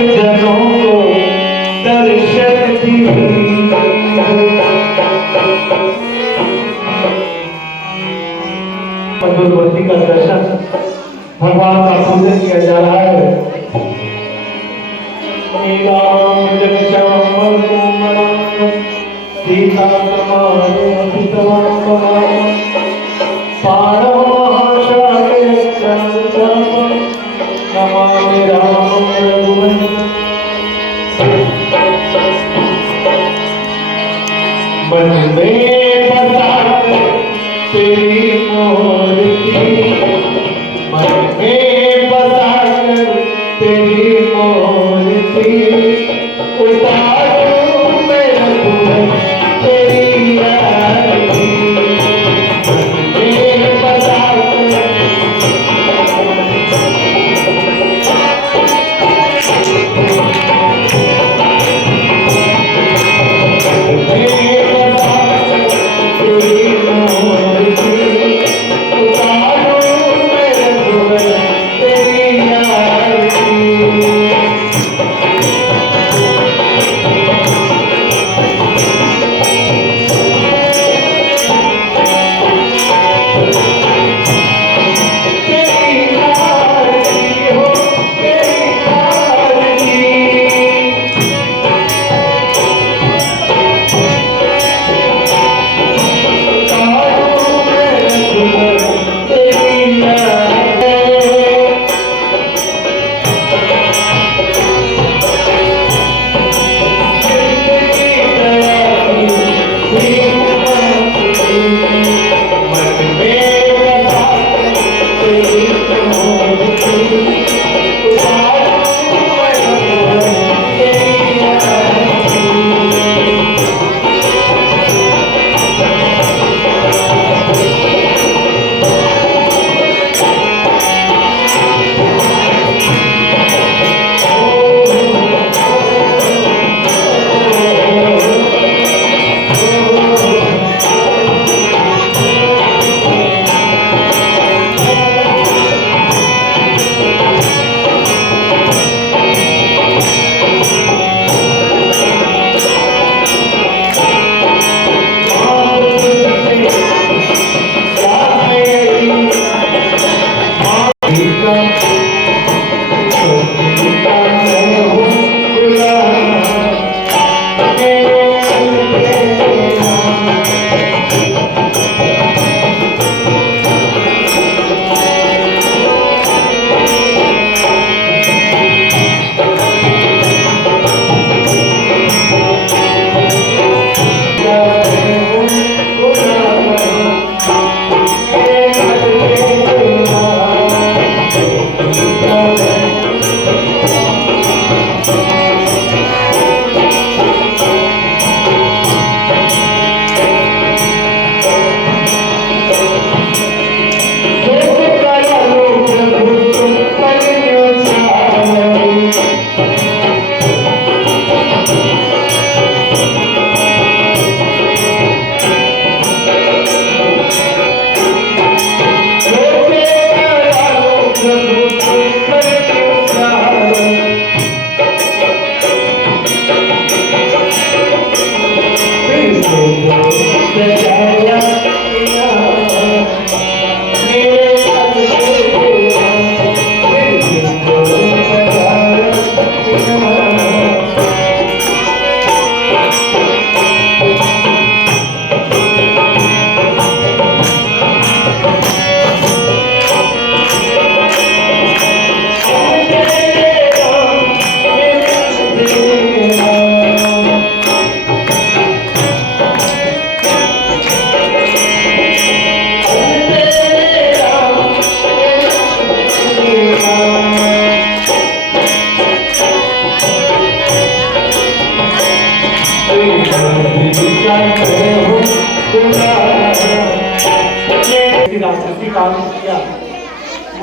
जनों को दर्शन मधुरवती का दर्शन भगवान का पूजन किया जा रहा है। मन में बसा तेरी मूर्ति, मन में बसा तेरी मूर्ति, उतारूं मैं रघुवर तेरी आरती। मन में बसा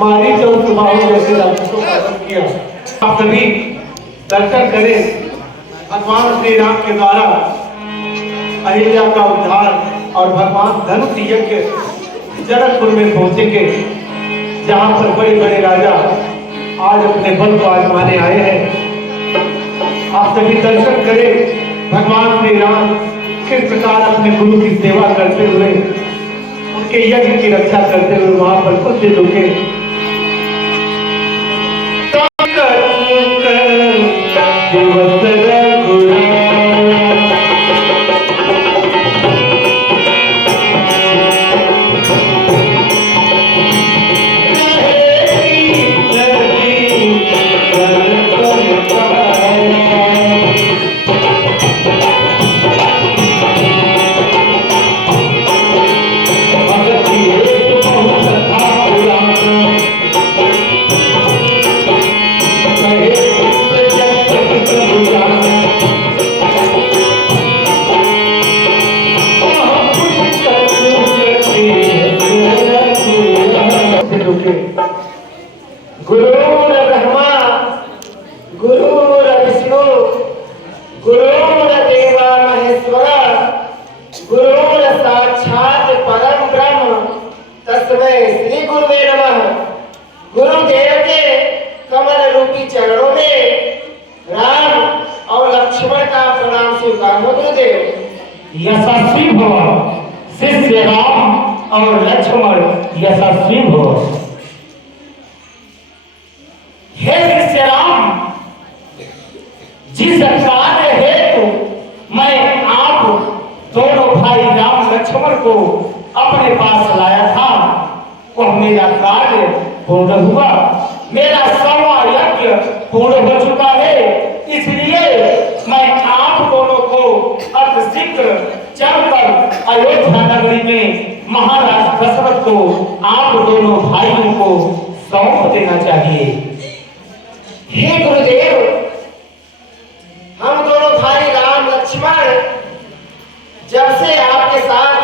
मारीच और सुबाहु जैसे राक्षसों का वध किया। आप सभी दर्शन करें भगवान श्री राम के द्वारा अहिल्या का उद्धार और भगवान धनुष यज्ञ जनकपुर में पहुंचेंगे, जहां पर बड़े बड़े राजा आज अपने बल को आजमाने आए हैं। आप सभी दर्शन करें भगवान श्री राम किस प्रकार अपने गुरु की सेवा करते हुए, उनके यज्ञ की रक्षा करते हुए वहां पर कुछ दिन रुके। गुरुर्ब्रह्मा गुरुर्विष्णु गुरुर्देवा महेश्वरा गुरुर्साक्षात् परम ब्रह्म तस्मै श्री गुरुवे नमः। गुरुदेव के कमल रूपी चरणों में राम और लक्ष्मण का प्रणाम स्वीकार हो। गुरुदेव यशस्वी भव, शिष्य राम और लक्ष्मण यशस्वी भव। हे शिष्य राम, जिस कार्य हेतु मैं आप दोनों भाई राम लक्ष्मण को अपने पास लाया था, वह मेरा कार्य पूर्ण हुआ। मेरा 100वां यज्ञ पूर्ण हो चुका है। इसलिए मैं आप दोनों को अतिशीघ्र चलकर अयोध्या नगरी में महाराज दशरथ को आप दोनों भाइयों को सौंप देना चाहिए। हे गुरुदेव, हम दोनों भाई राम लक्ष्मण जब से आपके साथ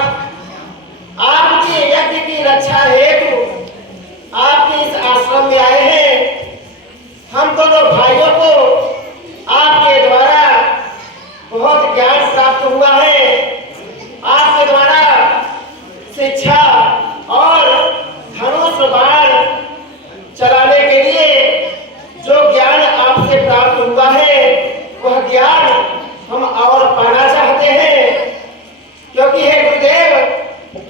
आपके यज्ञ की रक्षा हेतु आपके इस आश्रम में आए हैं, हम दोनों भाइयों को आपके द्वारा बहुत ज्ञान प्राप्त हुआ है। आपके द्वारा शिक्षा और धनुष बाण चलाने के लिए जो ज्ञान आपसे प्राप्त हुआ है, वह ज्ञान हम और पाना चाहते हैं। क्योंकि हे गुरुदेव,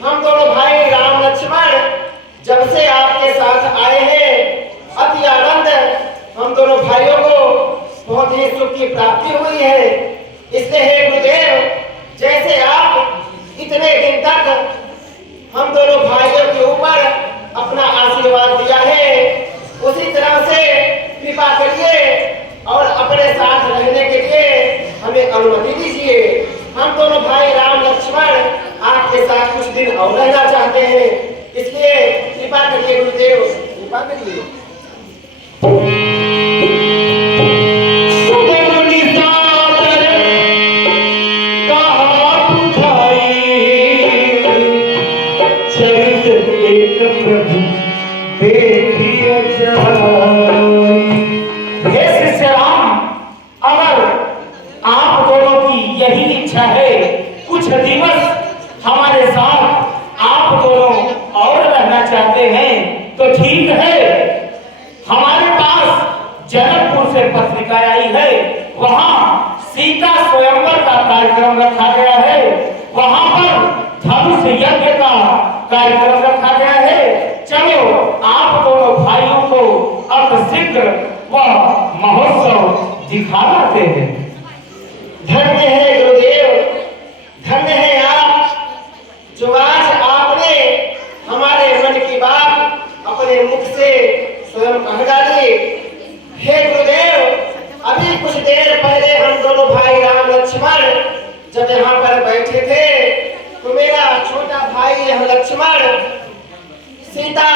हम दोनों भाई राम लक्ष्मण जब से आपके साथ आए हैं, अति आनंद हम दोनों भाइयों को बहुत ही सुख की प्राप्ति हुई है। इसलिए हे गुरुदेव, जैसे आप इतने दिन तक हम दोनों भाइयों के ऊपर अपना आशीर्वाद दिया है, उसी तरह से कृपा करिए और अपने साथ रहने के लिए हमें अनुमति दीजिए। हम दोनों भाई राम लक्ष्मण आपके साथ कुछ दिन और रहना चाहते हैं, इसलिए कृपा करिए गुरुदेव, कृपा करिए। कुछ दिवस हमारे साथ आप दोनों और रहना चाहते हैं तो ठीक है। हमारे पास जनकपुर से पत्रिका आई है, वहां सीता स्वयंवर का कार्यक्रम रखा गया है, वहां पर धनुष यज्ञ का कार्यक्रम रखा गया है। चलो आप दोनों भाइयों को अब शीघ्र वह महोत्सव दिखा लाते हैं। धन्य है गुरुदेव, धन्य है आप, जो आज आपने हमारे मन की बात अपने मुख से स्वयं कह डाली। हे गुरुदेव, अभी कुछ देर पहले हम दोनों भाई राम लक्ष्मण जब यहाँ पर बैठे थे, तो मेरा छोटा भाई यह लक्ष्मण सीता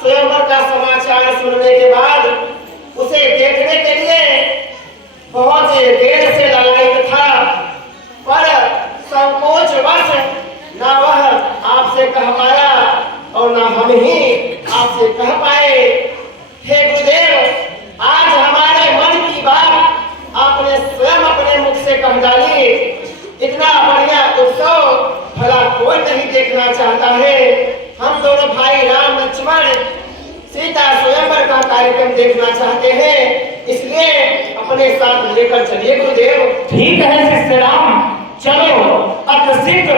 स्वयंवर का समाचार सुनने के बाद उसे देखने के लिए बहुत देर से ललायित था, पर संकोचवश ना वह आपसे कह पाया और ना हम ही आपसे कह पाए। हे गुरुदेव, आज हमारे मन की बात आपने स्वयं अपने मुख से कह डाली। इतना बढ़िया उत्सव भला कोई नहीं देखना चाहता है। हम दोनों भाई राम लक्ष्मण सीता स्वयंवर का कार्यक्रम देखना चाहते हैं, इसलिए अपने साथ लेकर चलिए गुरुदेव। ठीक है शिष्य राम, चलो अतिशीघ्र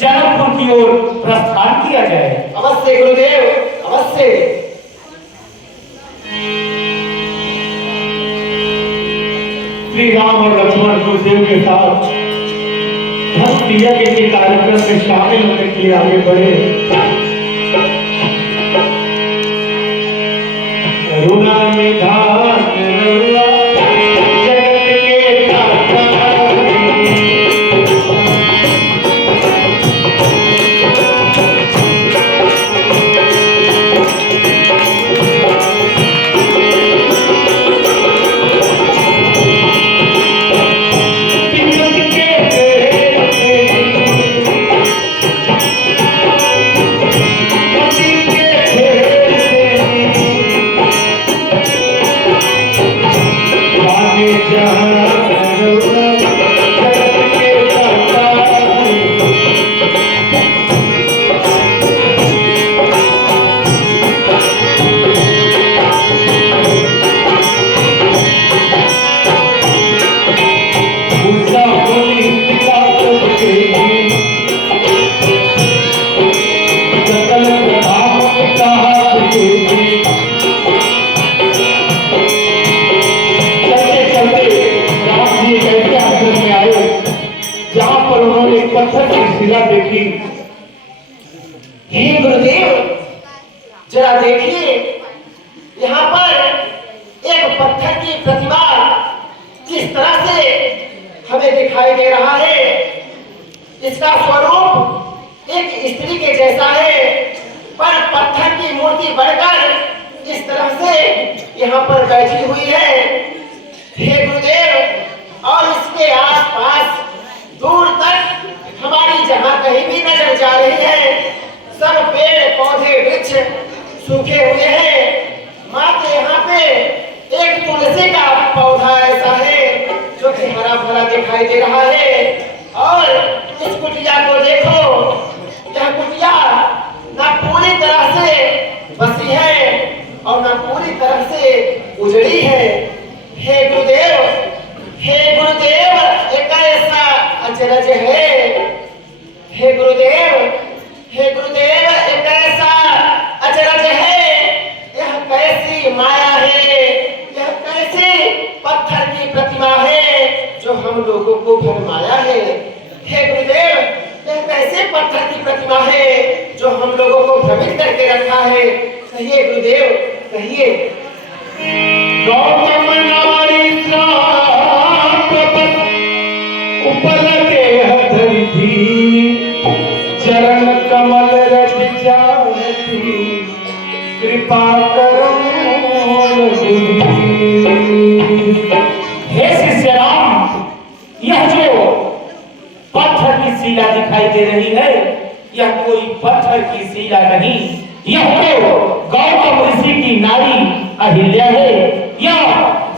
जनकपुर की ओर प्रस्थान किया जाए। अवश्य गुरुदेव, अवश्य। श्री राम और लक्ष्मण गुरुदेव के साथ भक्त यज्ञ के कार्यक्रम में शामिल होने के लिए आगे बढ़े। रुना निधान रुआ जगत के दाता। पत्थर की शिला देखी। हे गुरुदेव, जरा देखिए, यहाँ पर एक पत्थर की प्रतिमा किस तरह से हमें दिखाई दे रहा है। इसका स्वरूप एक स्त्री के जैसा है, पर पत्थर की मूर्ति बढ़कर इस तरह से यहाँ पर बैठी हुई है। हे गुरुदेव, और इसके आसपास दूर तक हमारी जगह कहीं भी नजर जा रही है। सब पेड़ पौधे वृक्ष सूखे हुए हैं। मात्र यहाँ पे एक तुलसी का पौधा ऐसा है जो कि हरा भरा दिखाई दे रहा है। और इस कुटिया को देखो, यह कुटिया ना पूरी तरह से बसी है और ना पूरी तरह से उजड़ी है। हे गुरुदेव, हे गुरुदेव, एक ऐसा अचरज है। हे गुरुदेव, हे गुरुदेव, एक ऐसा अचरज है। यह कैसी माया है, यह कैसी पत्थर की प्रतिमा है जो हम लोगों को भरमाया है। हे गुरुदेव, यह कैसे पत्थर की प्रतिमा है जो हम लोगों को भ्रमित करके रखा है। कहिए गुरुदेव, कहिए। गौतम नारी उपलके हथरी थी, चरण कमल रज जाती, कृपा करो हे शिष्य राम, यह जो पत्थर की शिला दिखाई दे रही है, यह कोई पत्थर की शिला नहीं, यह तो गौतम ऋषि की नारी अहिल्या है। यह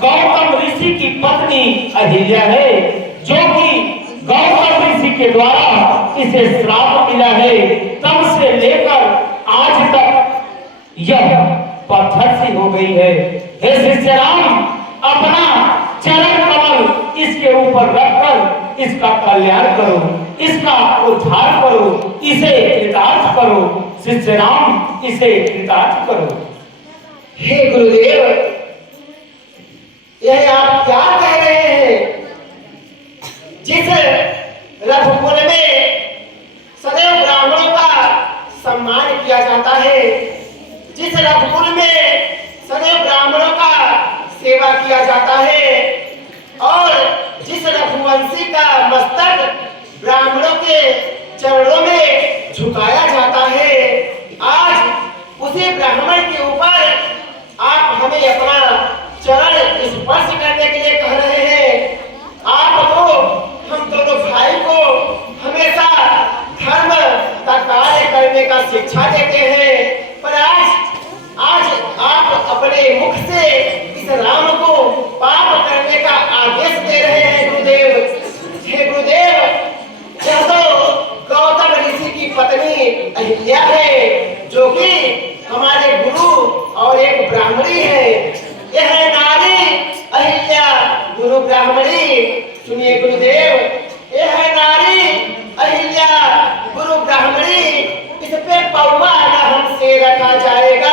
गौतम ऋषि की पत्नी अहिल्या है, जो कि गौतम ऋषि के द्वारा इसे श्राप मिला है। तब से लेकर आज तक यह पत्थर सी हो गई है। हे शिष्य राम, अपना चरण कमल इसके ऊपर रखकर इसका कल्याण करो, इसका उद्धार करो, इसे कृतार्थ करो। शिष्य राम, इसे कृतार्थ करो। हे गुरुदेव, यह आप क्या कह रहे हैं? जिस रघुकुल में सदैव ब्राह्मणों का सम्मान किया जाता है, जिस रघुकुल में सदैव ब्राह्मणों का सेवा किया जाता है, और जिस रघुवंशी का मस्तक ब्राह्मणों के चरणों में झुकाया जाता है, आज उसी ब्राह्मण के ऊपर आप हमें अपना चरण स्पर्श करने के लिए कह रहे ब्राह्मणी। सुनिए गुरुदेव, ये है नारी अहिल्या गुरु ब्राह्मणी, इस पे पौवा न हमसे रखा जाएगा।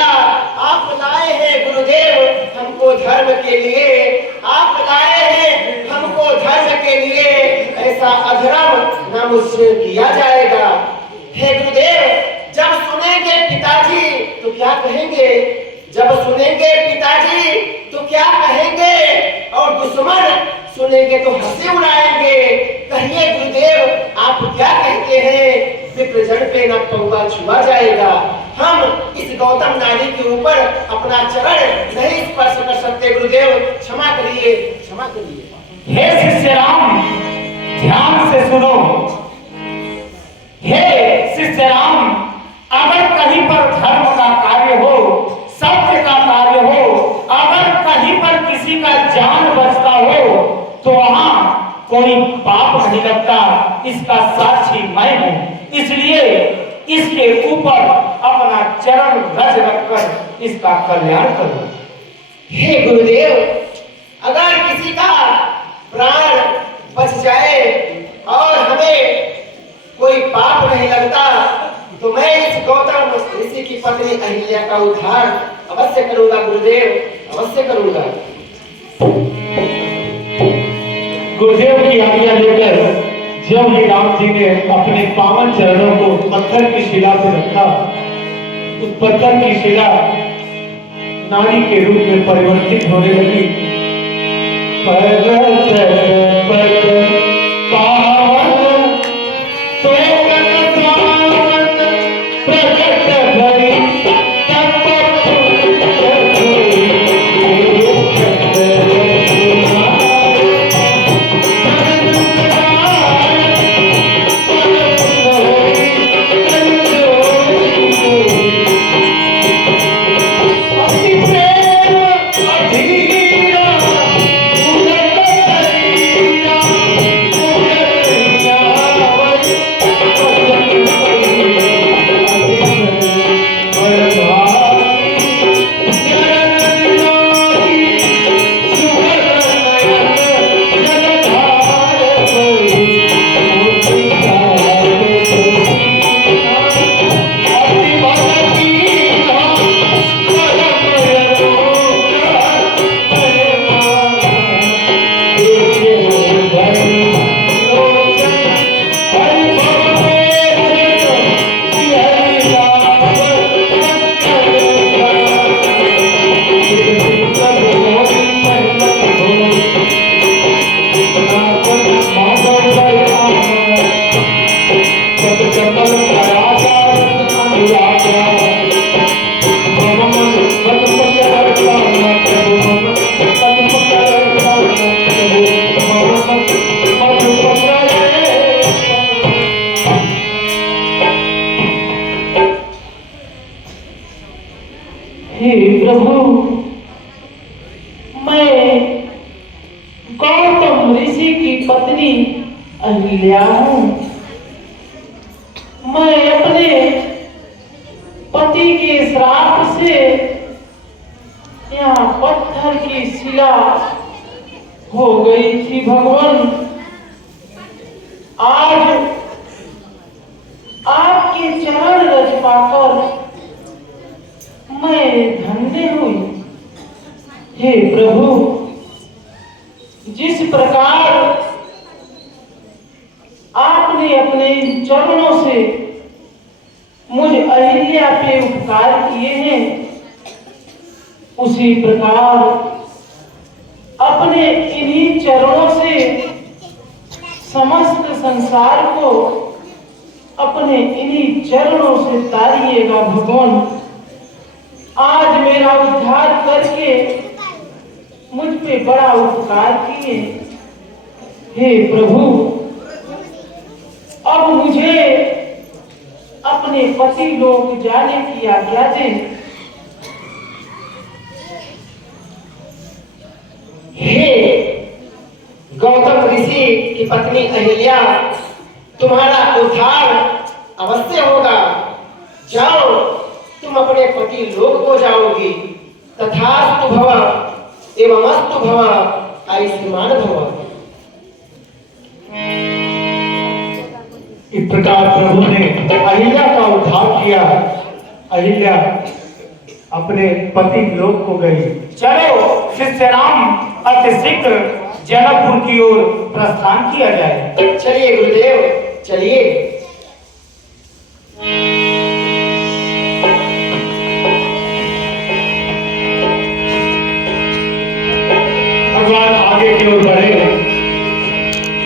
आप लाए हैं गुरुदेव हमको धर्म के लिए, आप लाए हैं हमको धर्म के लिए, ऐसा अधर्म न मुझसे किया जाएगा। हे गुरुदेव, जब सुनेंगे पिताजी तो क्या कहेंगे, जब सुनेंगे पिताजी तो क्या कहेंगे, और दुश्मन सुनेंगे तो हंसी उड़ाएंगे। कहिए गुरुदेव आप क्या कहते हैं, विप्रजन पे न पौवा छुआ जाएगा। हम इस गौतम नारी के ऊपर अपना चरण नहीं स्पर्श कर सकते गुरुदेव, क्षमा करिए, क्षमा करिए। हे शिष्य राम, ध्यान से सुनो। हे शिष्य राम, अगर कहीं पर धर्म का कार्य हो, सत्य का कार्य हो, अगर कहीं पर किसी का जान बचता हो तो वहां कोई पाप नहीं लगता। इसका साक्षी मैं हूं, इसलिए इसके ऊपर अपना चरण रज रखकर इसका कल्याण करो। हे गुरुदेव, अगर किसी का प्राण बच जाए और हमें कोई पाप नहीं लगता तो मैं इस गौतम ऋषि की पत्नी अहिल्या का उद्धार अवश्य करूंगा गुरुदेव, अवश्य करूंगा। गुरुदेव की आज्ञा लेकर जब ही राम जी ने अपने पावन चरणों को पत्थर की शिला से रखा, उस पत्थर की शिला नारी के रूप में परिवर्तित होने लगी। हे प्रभु, मैं गौतम ऋषि की पत्नी अहिल्या हूँ। मैं अपने पति के श्राप से यहाँ पत्थर की शिला हो गई थी भगवान। आज आपके चरण रज पाकर मैं धन्य हुई। हे प्रभु, जिस प्रकार आपने अपने चरणों से मुझ अहिल्या पे उपकार किए हैं, उसी प्रकार अपने इन्हीं चरणों से समस्त संसार को अपने इन्हीं चरणों से तारिएगा भगवान। आज मेरा उद्धार करके मुझ पे बड़ा उपकार किए। हे प्रभु, अब मुझे अपने पति लोक जाने की आज्ञा दें। हे गौतम ऋषि की पत्नी अहिल्या, तुम्हारा उद्धार अवश्य होगा। जाओ, तुम अपने पति लोक को जाओगी। तथास्तु भव एवमस्तु भव। आयुष्मान भव। इस प्रकार प्रभु ने अहिल्या का उद्धार किया। अहिल्या अपने पति लोक को गई। चलो शिष्य राम अति शीघ्र जनकपुर की ओर प्रस्थान किया जाए। चलिए गुरुदेव, चलिए। भगवान आगे की ओर बढ़े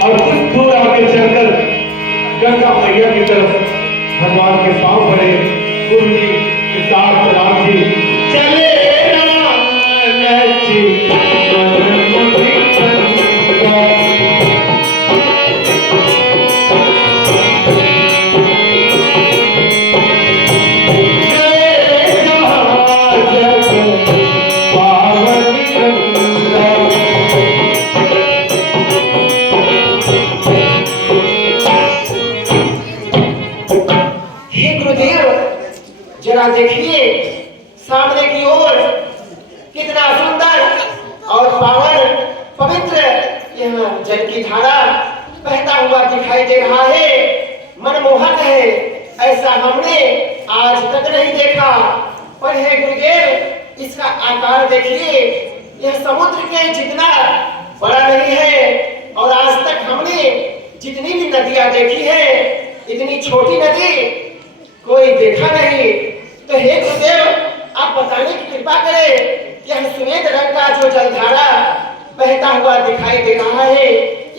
और कुछ दूर आगे चलकर गंगा मैया की तरफ भगवान के पांव पड़े। गुरु जी के साथ राम जी चले जरा देखिए सामने की ओर कितना सुंदर और पावन पवित्र यह जल की धारा बहता हुआ दिखाई दे रहा है। मनमोहक है, ऐसा हमने आज तक नहीं देखा। पर है गुरुदेव, इसका आकार देखिए, यह समुद्र के जितना बड़ा नहीं है और आज तक हमने जितनी भी नदियां देखी है इतनी छोटी नदी कोई देखा नहीं। तो हे गुरुदेव, आप बताने की कृपा करें, यह श्वेत रंग का जो जलधारा बहता हुआ दिखाई दे रहा है,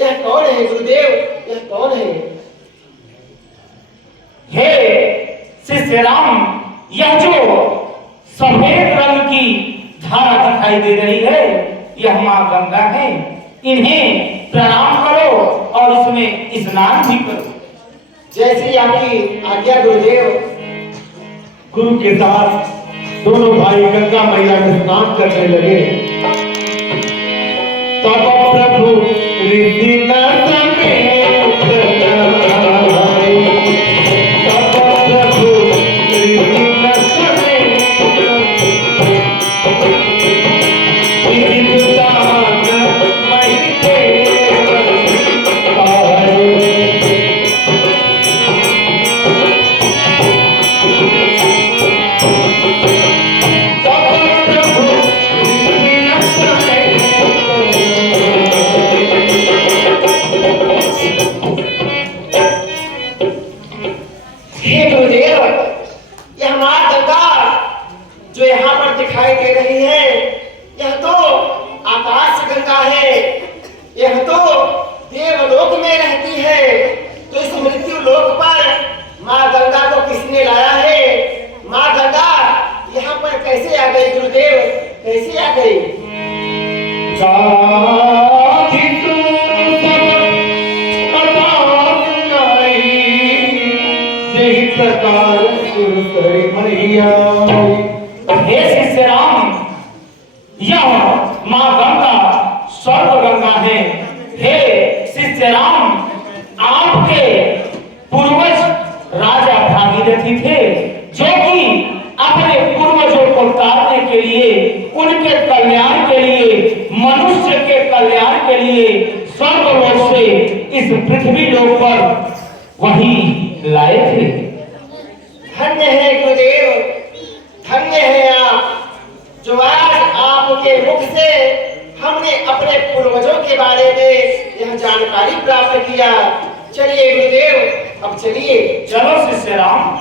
यह कौन है गुरुदेव? यह कौन है? हे शिष्य राम, यह जो सफेद रंग की धारा दिखाई दे रही है, यह माँ गंगा है। इन्हें प्रणाम करो और इसमें स्नान भी करो। जैसी आपकी आज्ञा गुरुदेव। गुरु के साथ दोनों भाई गंगा मैया में स्नान करने लगे। तब प्रभु ऋषि दिखाई दे रही है, यह तो आकाश गंगा है, यह तो देवलोक में रहती है। तो इस मृत्यु लोक पर माँ गंगा को किसने लाया है? माँ गंगा यहाँ पर कैसे आ गई गुरुदेव? कैसे आ गई? हे शिष्य राम, यह माँ गंगा स्वर्ग गंगा है। हे शिष्य राम, आपके पूर्वज राजा भागीरथी थे, जो कि अपने पूर्वजों को तारने के लिए, उनके कल्याण के लिए, मनुष्य के कल्याण के लिए स्वर्गलोक से इस पृथ्वी लोक पर वही लाए थे। धन्य है गुरुदेव, धन्य है आप, जो आज आपके मुख से हमने अपने पूर्वजों के बारे में यह जानकारी प्राप्त किया। चलिए गुरुदेव, अब चलिए। चलो शिष्य राम।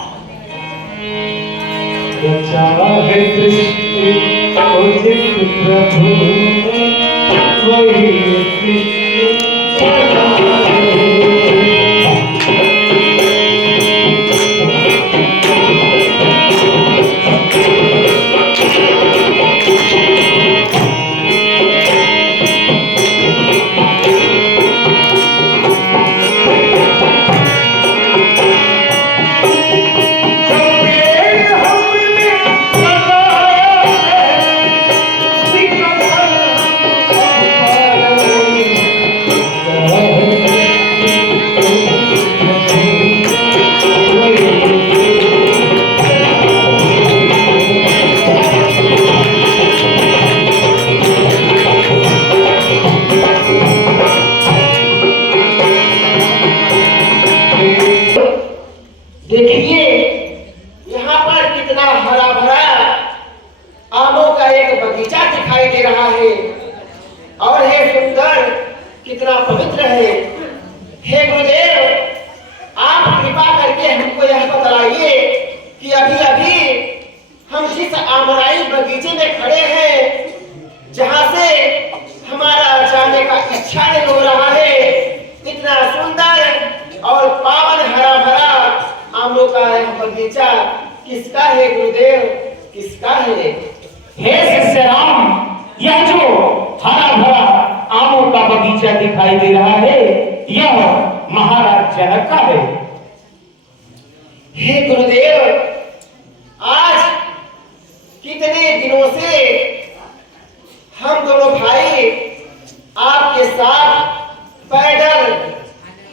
कितना पवित्र है। हे गुरुदेव, आप कृपा करके हमको यह बतलाइए कि अभी अभी हम जिस आमराई बगीचे में खड़े हैं, जहां से हमारा जाने का इच्छा नहीं हो रहा है, इतना सुंदर और पावन हरा भरा आमों का यह बगीचा किसका है गुरुदेव, किसका है? हे शिष्य राम, यह जो हरा भरा आमों का बगीचा दिखाई दे रहा है, यह महाराज जनक का है। हे गुरुदेव, आज कितने दिनों से हम दोनों भाई आपके साथ पैदल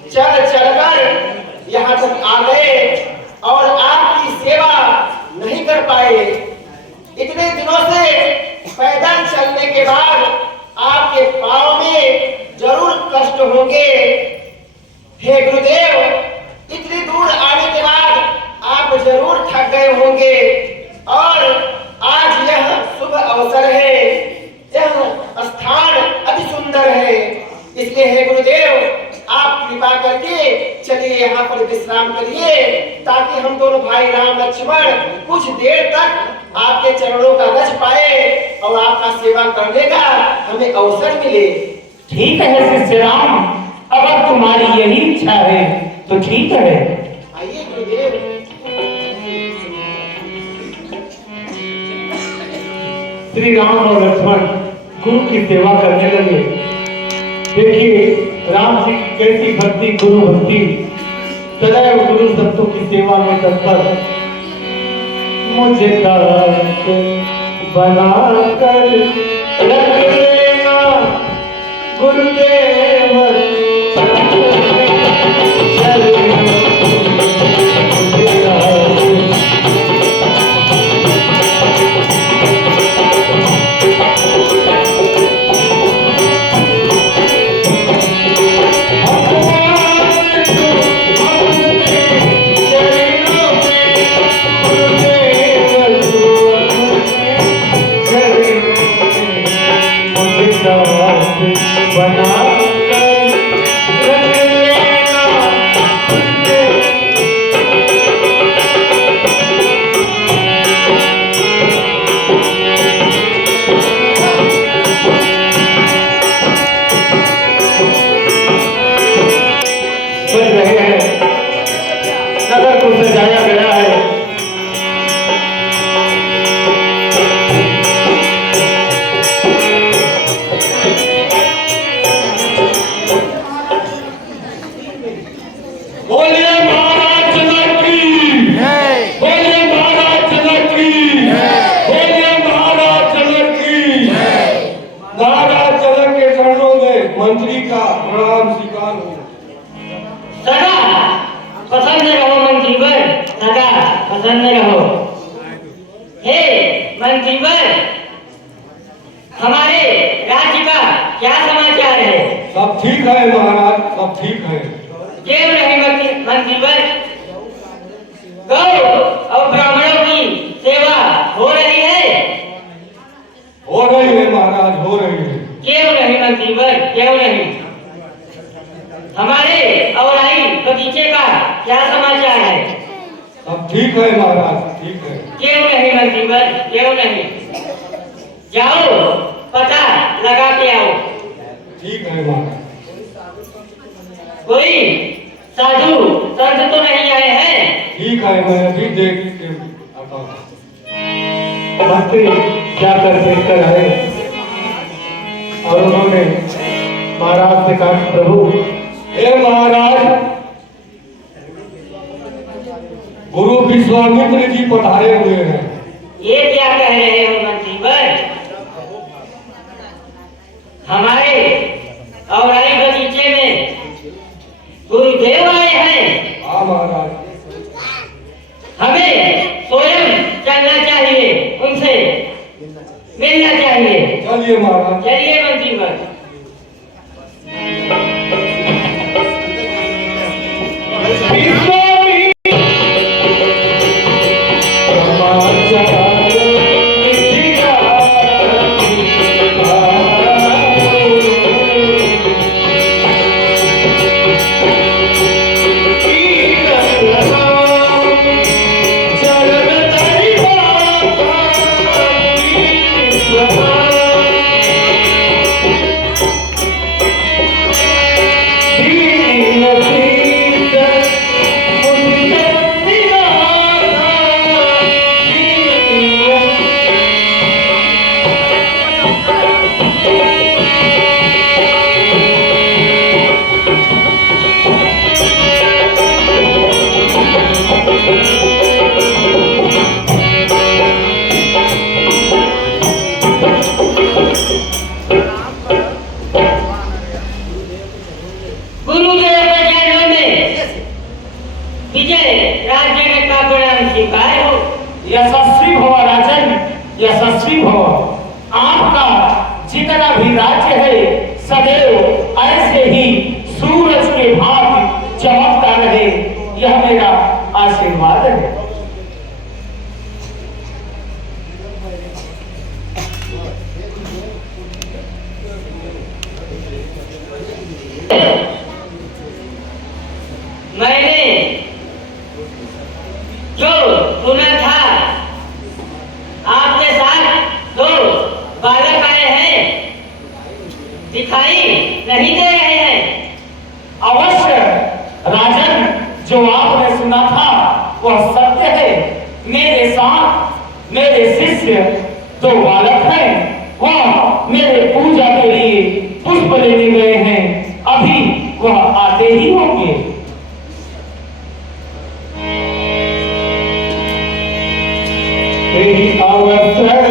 चल चलकर यहाँ तक आ गए और आपकी सेवा नहीं कर पाए। इतने दिनों से पैदल चलने के बाद आपके पाँव में जरूर कष्ट होंगे। हे गुरुदेव, इतनी दूर आने के बाद आप जरूर थक गए होंगे और आज यह शुभ अवसर है, यह स्थान अति सुंदर है, इसलिए हे गुरुदेव आप कृपा करके चलिए यहाँ पर विश्राम करिए, ताकि हम दोनों भाई राम लक्ष्मण कुछ देर तक आपके चरणों का रस पाए और आपका सेवा करने का हमें अवसर मिले। ठीक है शिष्य राम, अगर तुम्हारी यही इच्छा है तो ठीक है। आइए गुरुदेव। श्री राम और लक्ष्मण गुरु की सेवा करने लगे। देखिए राम जी की कैसी भक्ति, गुरु भक्ति, सदैव गुरु सत्तों की सेवा में तत्पर। मुझे दास बनाकर रख लेना गुरुदेव, मंत्री का प्रणाम स्वीकार हो। सदा प्रसन्न रहो मंत्रीवर, सदा प्रसन्न रहो। हे मंत्रीवर, हमारे राज्य का क्या समाचार है? सब ठीक है महाराज, सब ठीक है। क्यों नहीं मंत्रीवर? गौ और ब्राह्मणों की सेवा हो रही है? हो रही है महाराज, हो रही है। क्यों नहीं मंत्रीवर, क्यों नहीं? हमारे औराई बगीचे का क्या समाचार है? सब ठीक है महाराज, ठीक है। क्यों नहीं मंत्रीवर, क्यों नहीं? जाओ पता लगा के आओ। ठीक है महाराज। कोई साधु संत तो नहीं आए हैं? ठीक है, मैं अभी देख के आता हूँ। मंत्री क्या कर देखकर आए और उन्होंने महाराज से कहा, प्रभु हे महाराज, गुरु विश्वामित्र जी पधारे हुए हैं। ये क्या कह रहे हो मंत्रीवर? हमारे औराई बगीचे में गुरुदेव आए हैं। हाँ महाराज। हमें स्वयं चलना चाहिए, उनसे मिलना चाहिए। चलिए महाराज। चलिए मंत्रीवर। गुरुदेव के चरणों में विजय राज्य का प्रणाम स्वीकार हो। यशस्वी भव राजन, यशस्वी भव। आपका जितना भी राज्य है सदैव ऐसे ही सूरज के भांति चमकता रहे, यह मेरा आशीर्वाद है। मैंने जो सुना था आपके साथ दो बालक आए हैं, दिखाई नहीं दे रहे हैं। अवश्य राजन, जो आपने सुना था वह सत्य है। मेरे साथ मेरे शिष्य दो बालक हैं, वह मेरे पूजा के लिए पुष्प लेने गए हैं, अभी वह आते ही होंगे। अवसर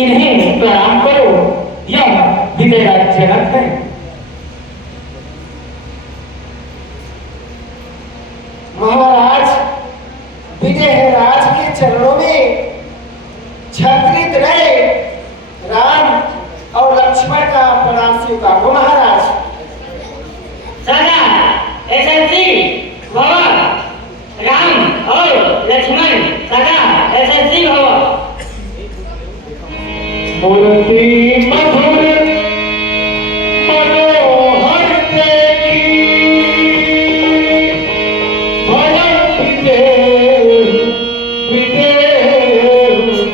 इन्हें प्रणाम करो, यह विजयजनक है। महाराज, विजय राज के चरणों में छत्रित रहे राम और लक्ष्मण का प्रणाम स्वीकार हो। महाराज सदा यशस्वी भव, राम और लक्ष्मण सदा यशस्वी भव। मूर्ति मधुर मनोहर देखी, भजन विदेह विदेह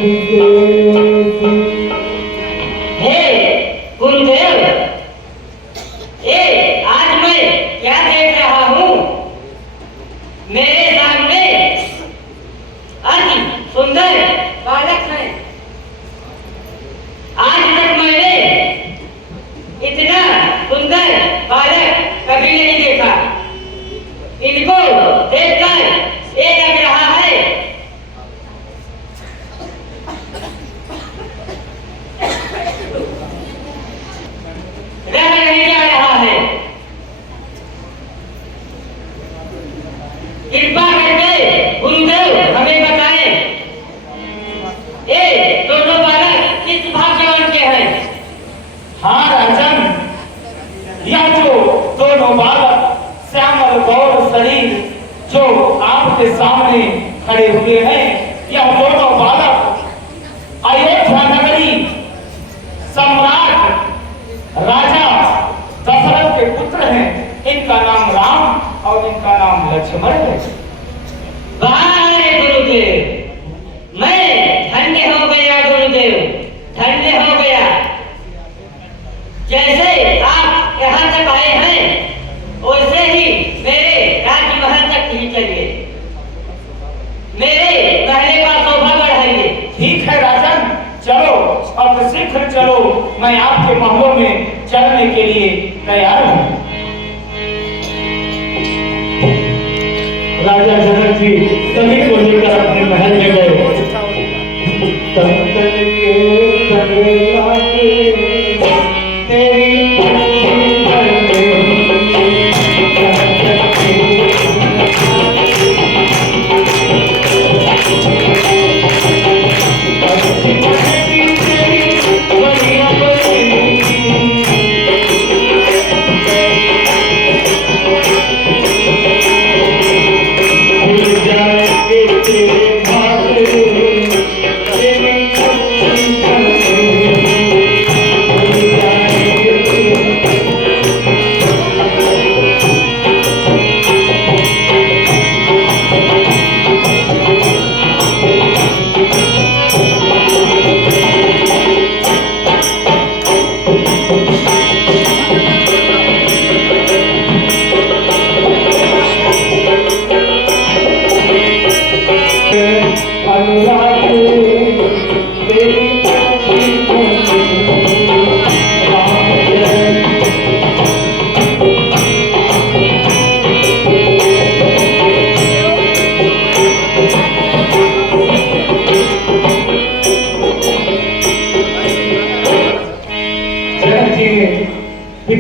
विदेह। हे गुरुदेव, ये आज मैं क्या देख रहा हूँ? मेरे सामने अति सुंदर बालक है। आज तक मैंने इतना सुंदर बालक कभी नहीं देखा। इनको देखकर ये लग रहा है रह नहीं जा रहा है। कृपा करके गुरुदेव हमें बताएं, ये दोनों बालक किस भाग्यवान के हैं? हाँ राजन, यह जो दोनों बालक श्यामल गौर शरीर जो आपके सामने खड़े हुए हैं, यह दोनों बालक अयोध्या नगरी सम्राट राजा दशरथ के पुत्र हैं। इनका नाम राम और इनका नाम लक्ष्मण है। वाह गुरुदेव, मैं धन्य हो गया गुरुदेव, धन्य हो गया। जैसे आप यहाँ तक आए हैं वैसे ही मेरे राजमहल तक ही चलिए, मेरे महले का शोभा बढ़ाइए। ठीक है राजन, चलो अब शीघ्र चलो, मैं आपके महलों में चलने के लिए तैयार हूँ। राजा जनक जी सभी को लेकर अपने महल में गए। संतन के संग लागे तेरी जा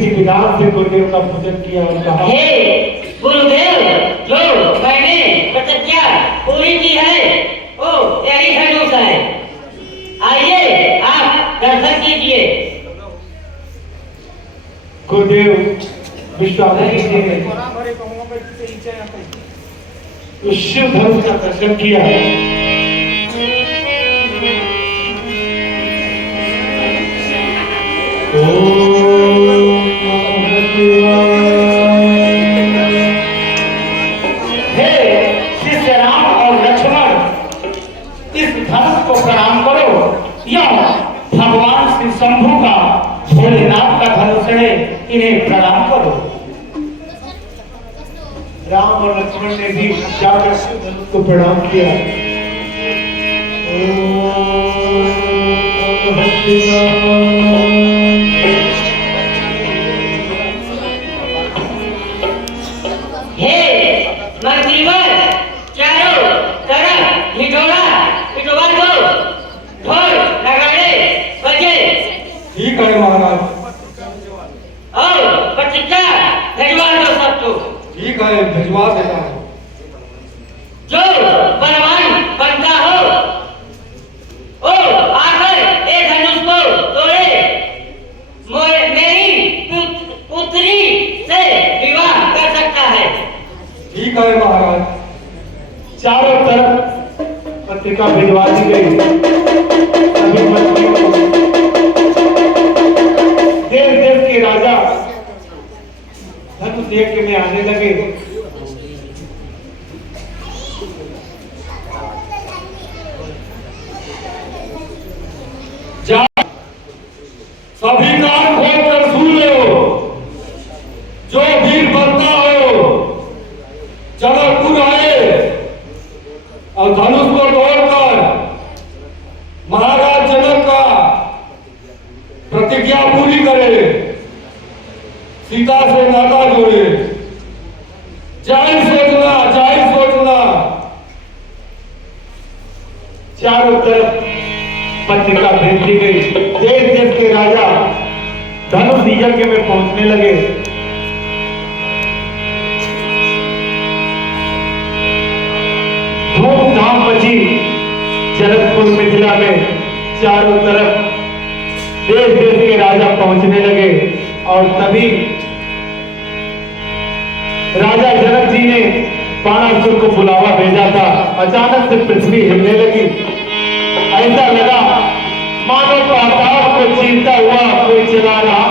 विधि विधान से गुरुदेव का पूजन किया और कहा, हे गुरुदेव, जो मैंने प्रतिज्ञा पूरी की है वो यही धनुष है। आइए आप दर्शन कीजिए। गुरुदेव विश्वामित्र जी ने उस शिव धनुष का दर्शन किया। हे शिष्य राम और लक्ष्मण, इस धनुष को प्रणाम करो। यह भगवान श्री शंभु का, भोलेनाथ का धनुष है, इन्हें प्रणाम करो। राम और लक्ष्मण ने भी जाकर शिव धनुष को प्रणाम किया। हे मंत्रीवर, चारों तरफ ढिढोरा पिटवा दो, ढोल नगाड़े बजे। ठीक है महाराज। और प्रतिज्ञा भिजवा दो सबको। ठीक है, भिजवा देता हूँ। जो बलवान बनता हो ओ आकर ए धनुष को तोड़े, मेरी पुत्री से विवाह कर सकता है। ठीक है महाराज। चारों तरफ पत्रिका भिजवा दी गई। सभी मंत्रियों को देश देश के राजा धनुष यज्ञ में आने लगे। सभी कान खोल कर सुन लो। जो वीर बनता हो जनकपुर आए और धनुष को तोड़कर महाराज जनक का प्रतिज्ञा पूरी करे, सीता से नाता जोड़े। जाहिर सोचना, जाहिर सोचना। चारों तरफ पत्रिका भेज दी गई। देश देश के राजा धनुष यज्ञ में पहुंचने लगे। धूमधाम मची जनकपुर मिथिला में। चारों तरफ देश देश के राजा पहुंचने लगे और तभी राजा जनक जी ने बाणासुर को बुलावा भेजा था। अचानक से पृथ्वी हिलने लगी। ऐसा लगा मानो पाताल को चीरता हुआ कोई चला रहा।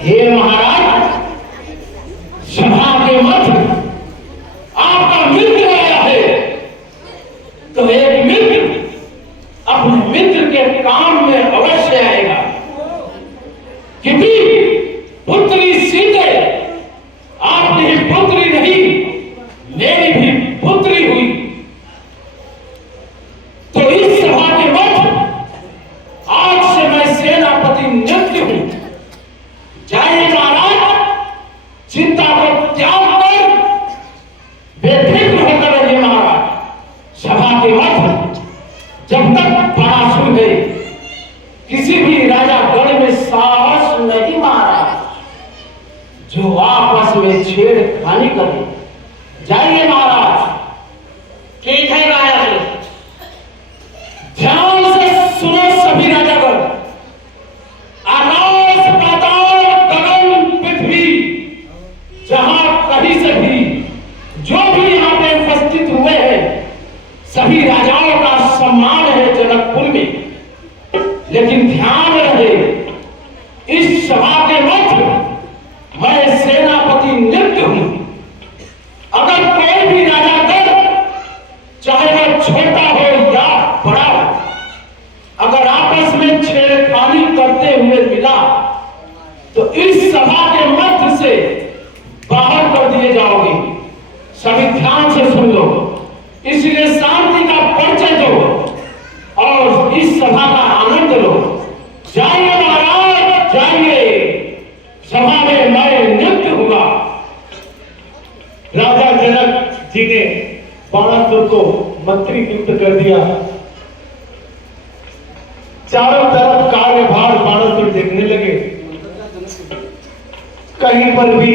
हे महाराज, सभा के मध्य आपका मित्र आया है, तो एक मित्र अपने मित्र के काम में अवश्य आएगा। क्योंकि पुत्री सीते आपकी ही पुत्री नहीं, मेरी भी पुत्री हुई। तो इस सभा के मध्य आज से मैं सेनापति नियुक्त हूं। जाइए महाराज, चिंता को त्याग कर बेफिक्र होकर रहिए महाराज। सभा के मध्य जब तक पराशुर है, किसी भी राजा गण में साहस नहीं महाराज जो आपस में छेड़खानी करे। जाइए महाराज। ठीक है महाराज। ध्यान से सुनो सभी राजागण। आकाश पाताल गगन पृथ्वी जहां कहीं से भी जो भी यहाँ पे उपस्थित हुए हैं, सभी राजाओं का सम्मान है जनकपुर में। लेकिन ध्यान रहे, इस सभा के मध्य मैं सेनापति नियुक्त हूं। अगर कोई भी राजा दल, चाहे वह छोटा हो या बड़ा हो, अगर आपस में छेड़खानी करते हुए मिला तो इस सभा के मध्य से बाहर कर दिए जाओगे। सभी ध्यान से सुन लो, इसलिए शांति का परिचय दो और इस सभा का आनंद लो। जाइए महाराज, जाइए। सभा में मैं नियुक्त हुआ। राजा जनक जी ने बाणासुर को मंत्री नियुक्त कर दिया। चारों तरफ कार्यभार बाणासुर देखने लगे। कहीं पर भी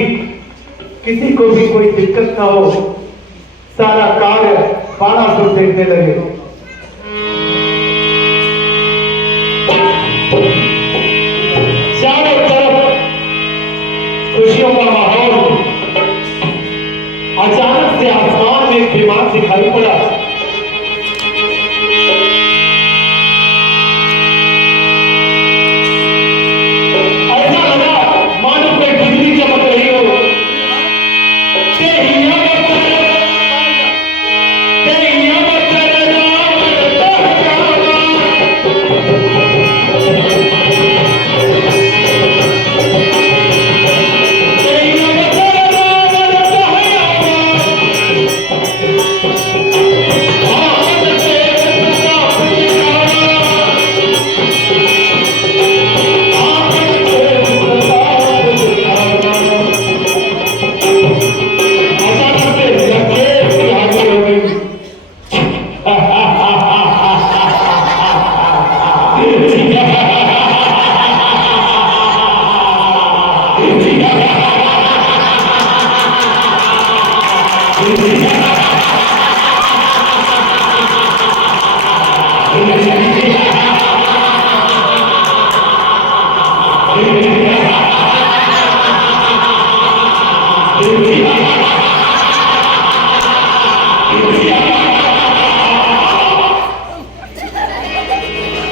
किसी को भी कोई दिक्कत ना हो, सारा कार्य बाणासुर देखने लगे। चारों तरफ खुशियों का माहौल। अचानक से आसमान में एक विमान दिखाई पड़ा। ऐसा लगा मानो कोई बिजली चमक रही हो।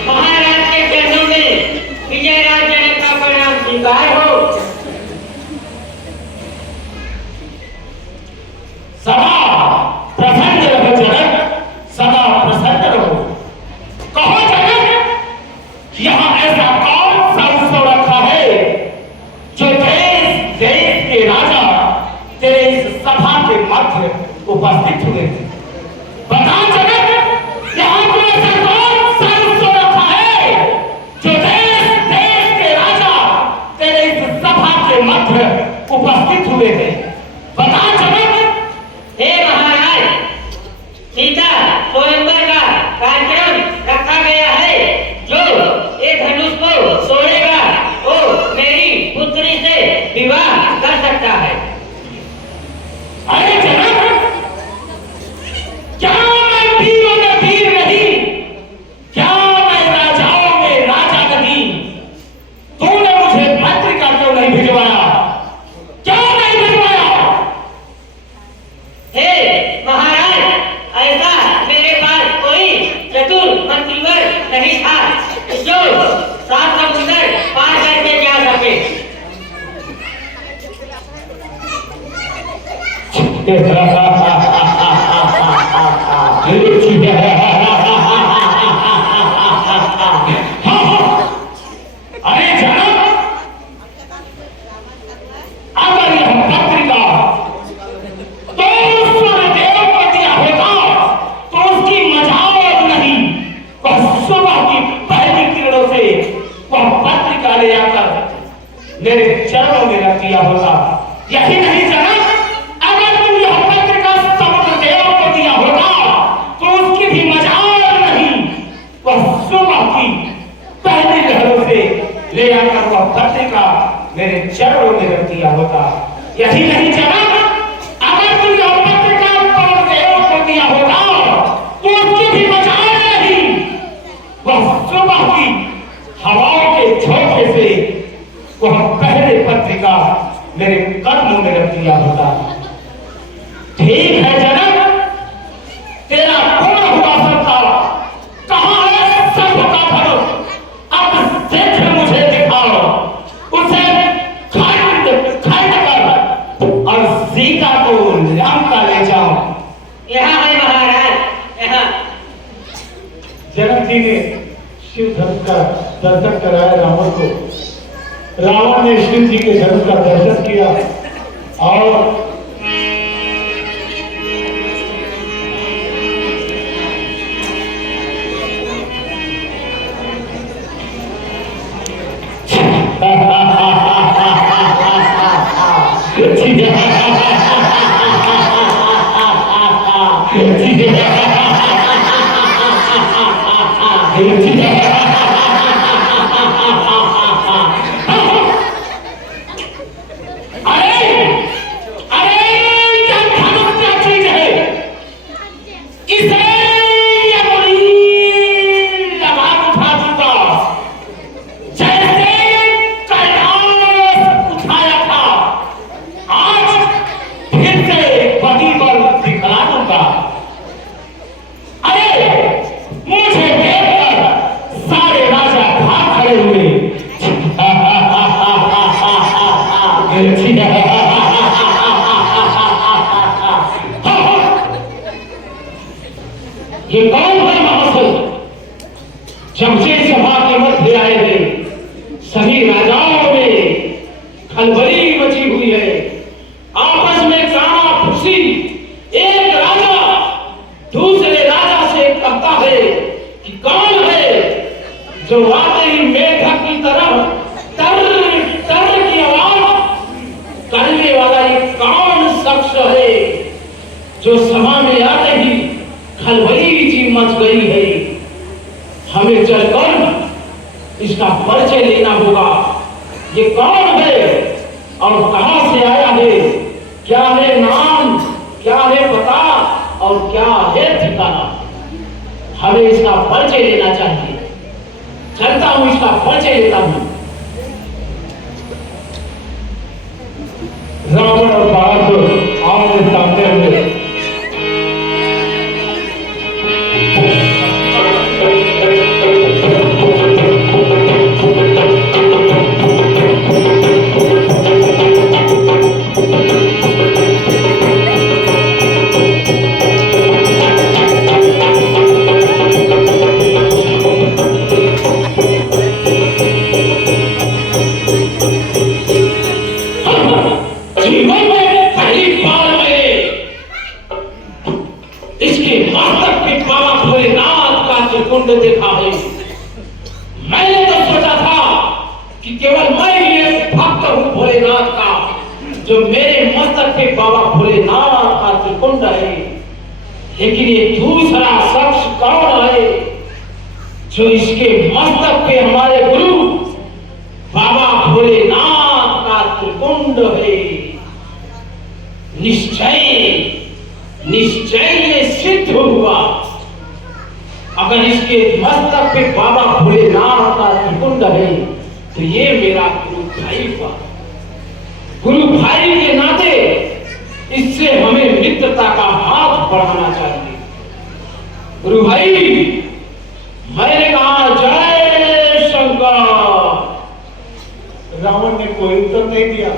महाराज के चरणों में विजयराज जनक का प्रणाम स्वीकार हो। सदा प्रसन्न रहो जनक, सदा प्रसन्न रहो। कहो जनक, यहाँ ऐसा कौन सा उत्सव रखा है जो देश देश के राजा तेरे इस सभा के मध्य उपस्थित हुए थे? बता जनक, यहाँ कोई ऐसा कौन सा उत्सव रखा है जो देश देश के राजा तेरे इस सभा के मध्य उपस्थित हुए थे? बता जनक। हे महाराज, सीता स्वयंवर का कार्यक्रम रखा गया है। जो ये धनुष को तोड़ेगा वो मेरी पुत्री से विवाह कर सकता है। अरे जनक, क्या मैं वीरों में वीर नहीं, क्या मैं राजाओं में राजा नहीं? तूने मुझे पत्रिका क्यों नहीं भिजवाया? अरे जनक, अगर यह पत्रिका तो सूर्यदेव को दिया होता तो उसकी मजाल नहीं, वह सुबह की पहली किरणों से वह पत्रिका ले आकर मेरे चरणों में रख दिया होता। यही नहीं जनक, अगर तुम यह पत्रिका समुद्रदेव को दिया होता तो उसकी भी मजाल नहीं, वह सुबह की पहली लहरों से ले आकर वह पत्रिका मेरे चरणों में रख दिया होता। यही नहीं जनक, अगर तुम यह पत्रिका समुद्रदेव को दिया होता तो उसकी भी मजाल नहीं, वह सुबह की हवाओं के झोंके से वह पहले पत्रिका मेरे कदमों में रख दिया होता। ठीक है जनक, तेरा पूर्ण हुआ सकता, कहां है सब का धनुष? अब शीघ्र मुझे दिखाओ, उसे खंड खंड कर और सीता को लंका ले जाओ। यहाँ है महाराज, यहाँ। जनक जी ने शिव धनुष का दर्शन कराया रावण को। रावण ने शिव जी के धनुष का दर्शन किया और ये कौन है महाशय? जमशेद सभा के मध्य आए हैं, सभी राजाओं में खलबली मची हुई है, आपस में काना फूसी। एक राजा दूसरे राजा से कहता है कि कौन है जो आते ही मेढक की तरह तर तर की आवाज करने वाला ये कौन शख्स है जो सभा में आते ही खलबली जी मच गई है। हमें चलकर इसका परिचय लेना होगा। ये कौन है और कहां से आया है? क्या है नाम, क्या है पता और क्या है ठिकाना? हमें इसका परिचय लेना चाहिए। चलता हूं, इसका परिचय लेता हूं। रावण और बहादुर आमने सामने हुए। जीवन में पहली बार मैंने इसके मस्तक पे बाबा भोलेनाथ का त्रिकुंड देखा है। मैंने तो सोचा था कि केवल मैं ही एक भक्त हूँ भोलेनाथ का, जो मेरे मस्तक पे बाबा भोलेनाथ का त्रिकुंड है। लेकिन ये दूसरा शख्स कौन है जो इसके मस्तक पे हमारे गुरु बाबा भोलेनाथ का त्रिकुंड है? निश्चय निश्चय ये सिद्ध हुआ। अगर इसके मस्तक पे बाबा भोलेनाथ का त्रिकुंड है तो ये मेरा गुरु भाई हुआ। गुरु भाई के नाते इससे हमें मित्रता का हाथ बढ़ाना चाहिए। गुरु भाई, मैंने कहा जय शंकर। रावण ने कोई उत्तर नहीं दिया।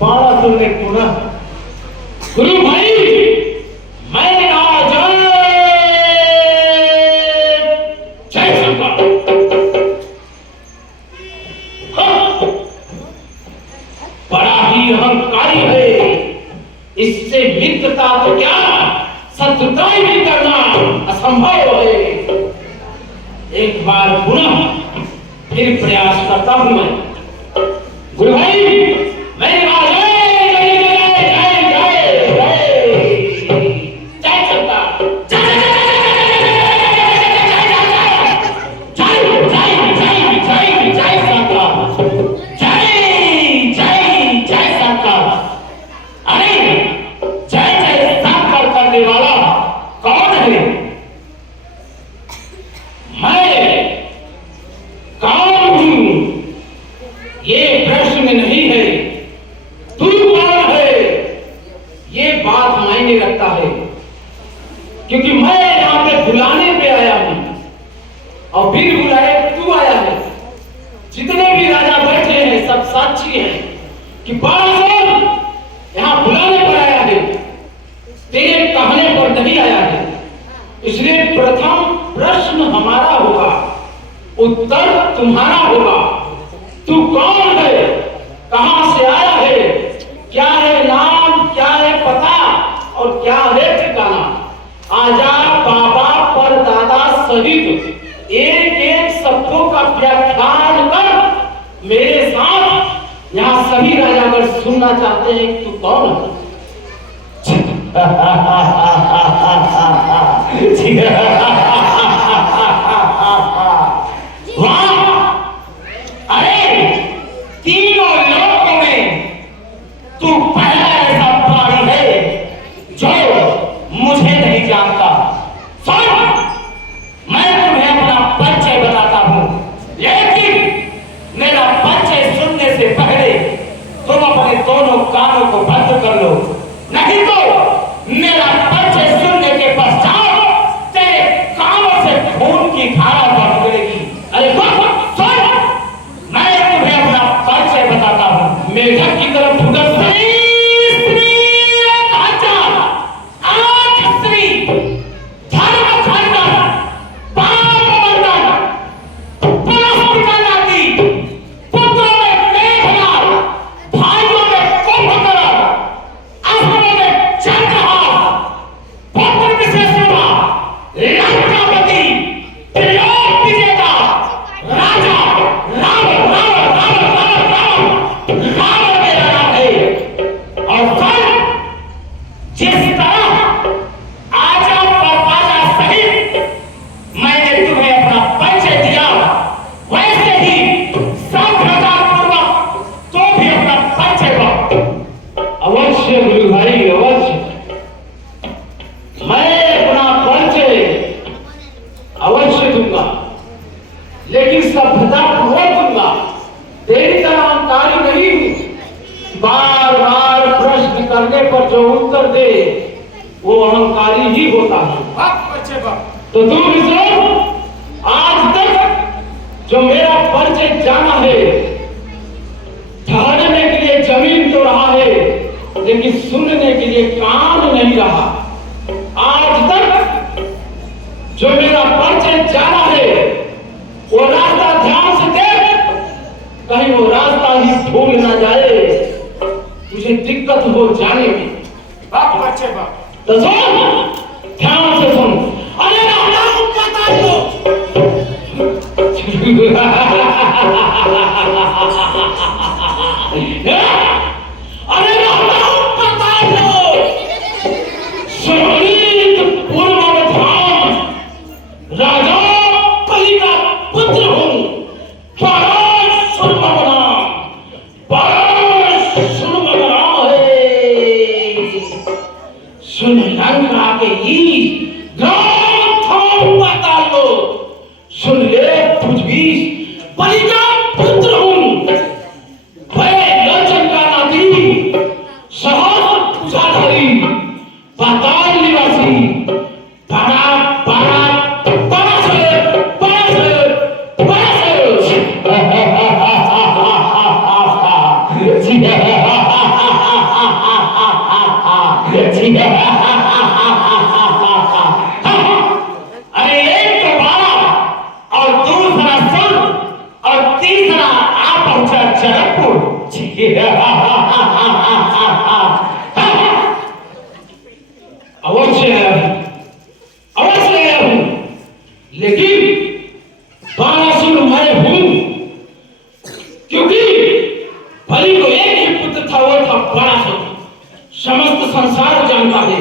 बाणासुर ने पुनः गुरु भाई मैंने कहा जय जय शंकर। हाँ, बड़ा ही अहंकारी है, इससे मित्रता तो क्या शत्रुता भी करना असंभव है। एक बार पुनः फिर प्रयास करता हूं मैं। गुरु भाई मैंने कहा जय जय जय जय जय जय जय शंकर, जय जय जय शंकर, जय जय जय शंकर। अरे जय जय शंकर करने वाला कौन है? मैं कौन हूं ये प्रश्न नहीं है, तू कौन है ये बात मायने रखता है। क्योंकि मैं यहां पे बुलाने पे आया हूं और फिर बुलाए तू आया है। जितने भी राजा बैठे हैं सब साक्षी हैं कि बाणासुर यहां बुलाने पर आया है, तेरे कहने पर नहीं आया है। इसलिए प्रथम प्रश्न हमारा होगा, उत्तर तुम्हारा होगा। तू कौन है, कहां से आया है, क्या है नाम, क्या है पता और क्या है ठिकाना। आजा बाबा पर दादा सहित एक एक शब्दों का व्याख्यान कर मेरे साथ। यहाँ सभी राजागण सुनना चाहते हैं कि तू कौन है। वाह! अरे तीनों लोकों में तू पहला ऐसा प्राणी है जो मुझे नहीं जानता। सुन, मैं तुम्हें अपना परिचय बताता हूं, लेकिन मेरा परिचय सुनने से पहले तुम अपने दोनों कानों को बंद कर लो, नहीं तो मेरा परिचय सुनने के पश्चात तेरे कानों से खून की धारा बह गिरेगी। अरे सुन, मैं तुम्हें अपना परिचय बताता हूं। मेढक की तरफ भुगत लेकिन सभ्यता पूर्वक दूंगा, तेरी तरह अहंकारी नहीं हूं। बार बार प्रश्न करने पर जो उत्तर दे वो अहंकारी ही होता है। तो तुम विश्व आज तक जो मेरा परिचय जाना है, ठहरने के लिए जमीन तो रहा है लेकिन सुनने के लिए कान नहीं रहा। आज तक जो मेरा परिचय जाना है वो रास्ता ध्यान से देख, कहीं वो रास्ता ही भूल ना जाए, तुझे दिक्कत हो जाने में। बाप बच्चे बाप तो सुन, ध्यान से सुन। अरे राम बता दो। अरे राम बता दो। सुनीत पूर्वधाम राजा बलि का पुत्र हूं। सुन लंका के ही सुन ले पृथ्वी बलि का पुत्र हूं। लोचन का नाती सहस्र भुजाधारी पाताल निवासी बड़ा बड़ा बड़ा से बड़ा से बड़ा से पहुंचा जनकपुर। अवश्य हूं, लेकिन बाणासुर मैं हूं, क्योंकि बलि को एक ही पुत्र था, वो था बाणासुर। समस्त संसार जानता है,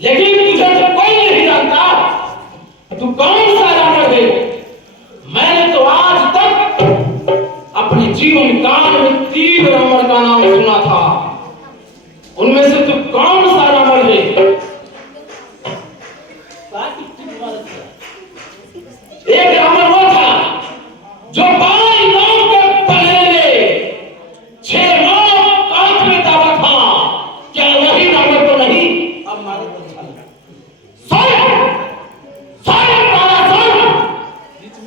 लेकिन तुझे तो कोई नहीं जानता। तू कौन सा रावण है? मैंने तो आज तक अपने जीवन काल में 3 रावण का नाम सुना था, उनमें से तू कौन सा रावण है? एक रावण वो था जो 22 गांव के पहले में 6 माह कांच में दावा था। क्या वही रावण तो नहीं? अब मारे तो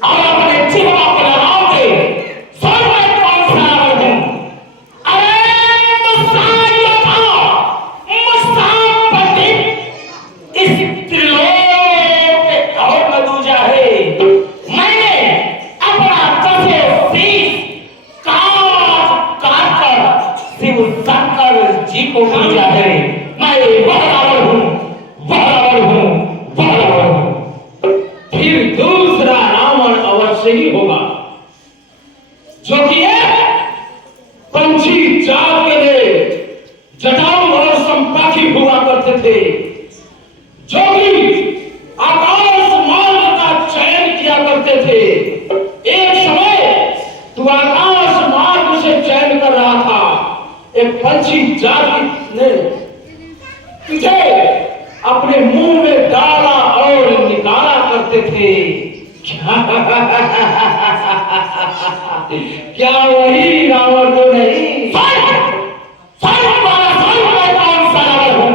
और अपने जीवा को लगाओ दे। सर मैं कौन सा रावण हूं? अरे मुसापति इस त्रिलोक में और न दूजा है। मैंने अपना 10 शीश काट कर शिव शंकर जी को पूजा है। मैं वह रावण हूं, वह रावण हूं, वह रावण हूं। फिर दूसरा रावण अवश्य ही होगा, जो कि एक पंछी जात के लिए जटाऊ और संपाती हुआ करते थे, जो कि आकाश मार्ग का चयन किया करते थे। एक समय तू आकाश मार्ग से चयन कर रहा था, एक पंछी जात ने तुझे अपने मुंह में डाला और निकाला करते थे। क्या वही रावण तो नहीं? कौन सा रावण हूं?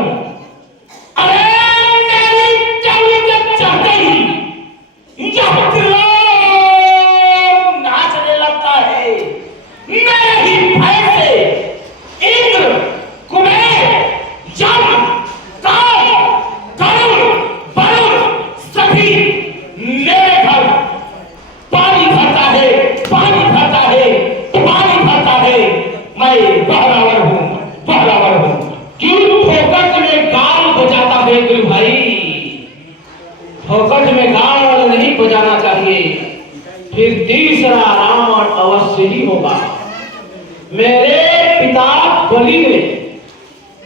अरे मेरी चौड़ी जब चढ़ते ही यह त्रिलोक नाचने लगता है। मेरे ही भय से इंद्र, कुबेर, यम, काल, गरुड़, वरुण सभी मेरे घर पानी भरता है, पानी भरता है, पानी भरता है। मैं वह रावण हूं, वह रावण हूं। क्यों फोकट में गाल बजाता है गुरु भाई? फोकट में गाल नहीं बजाना चाहिए। फिर तीसरा रावण अवश्य ही होगा। मेरे पिता बलि ने,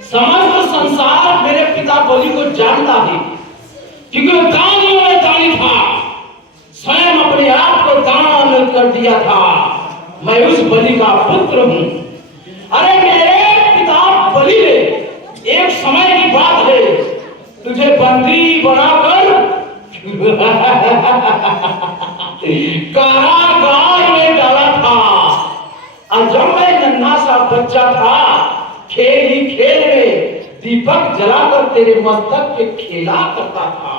समस्त संसार मेरे पिता बलि को जानता है, क्योंकि वो दानियों में दानी था, स्वयं अपने आप को दान कर दिया था। मैं उस बलि का पुत्र हूं। अरे मेरे पिता बलि ने, एक समय की बात है, तुझे बंदी बनाकर कारागार में डाला था। और जब मैं नन्हा सा बच्चा था, खेल ही खेल में दीपक जलाकर तेरे मस्तक पे खेला करता था।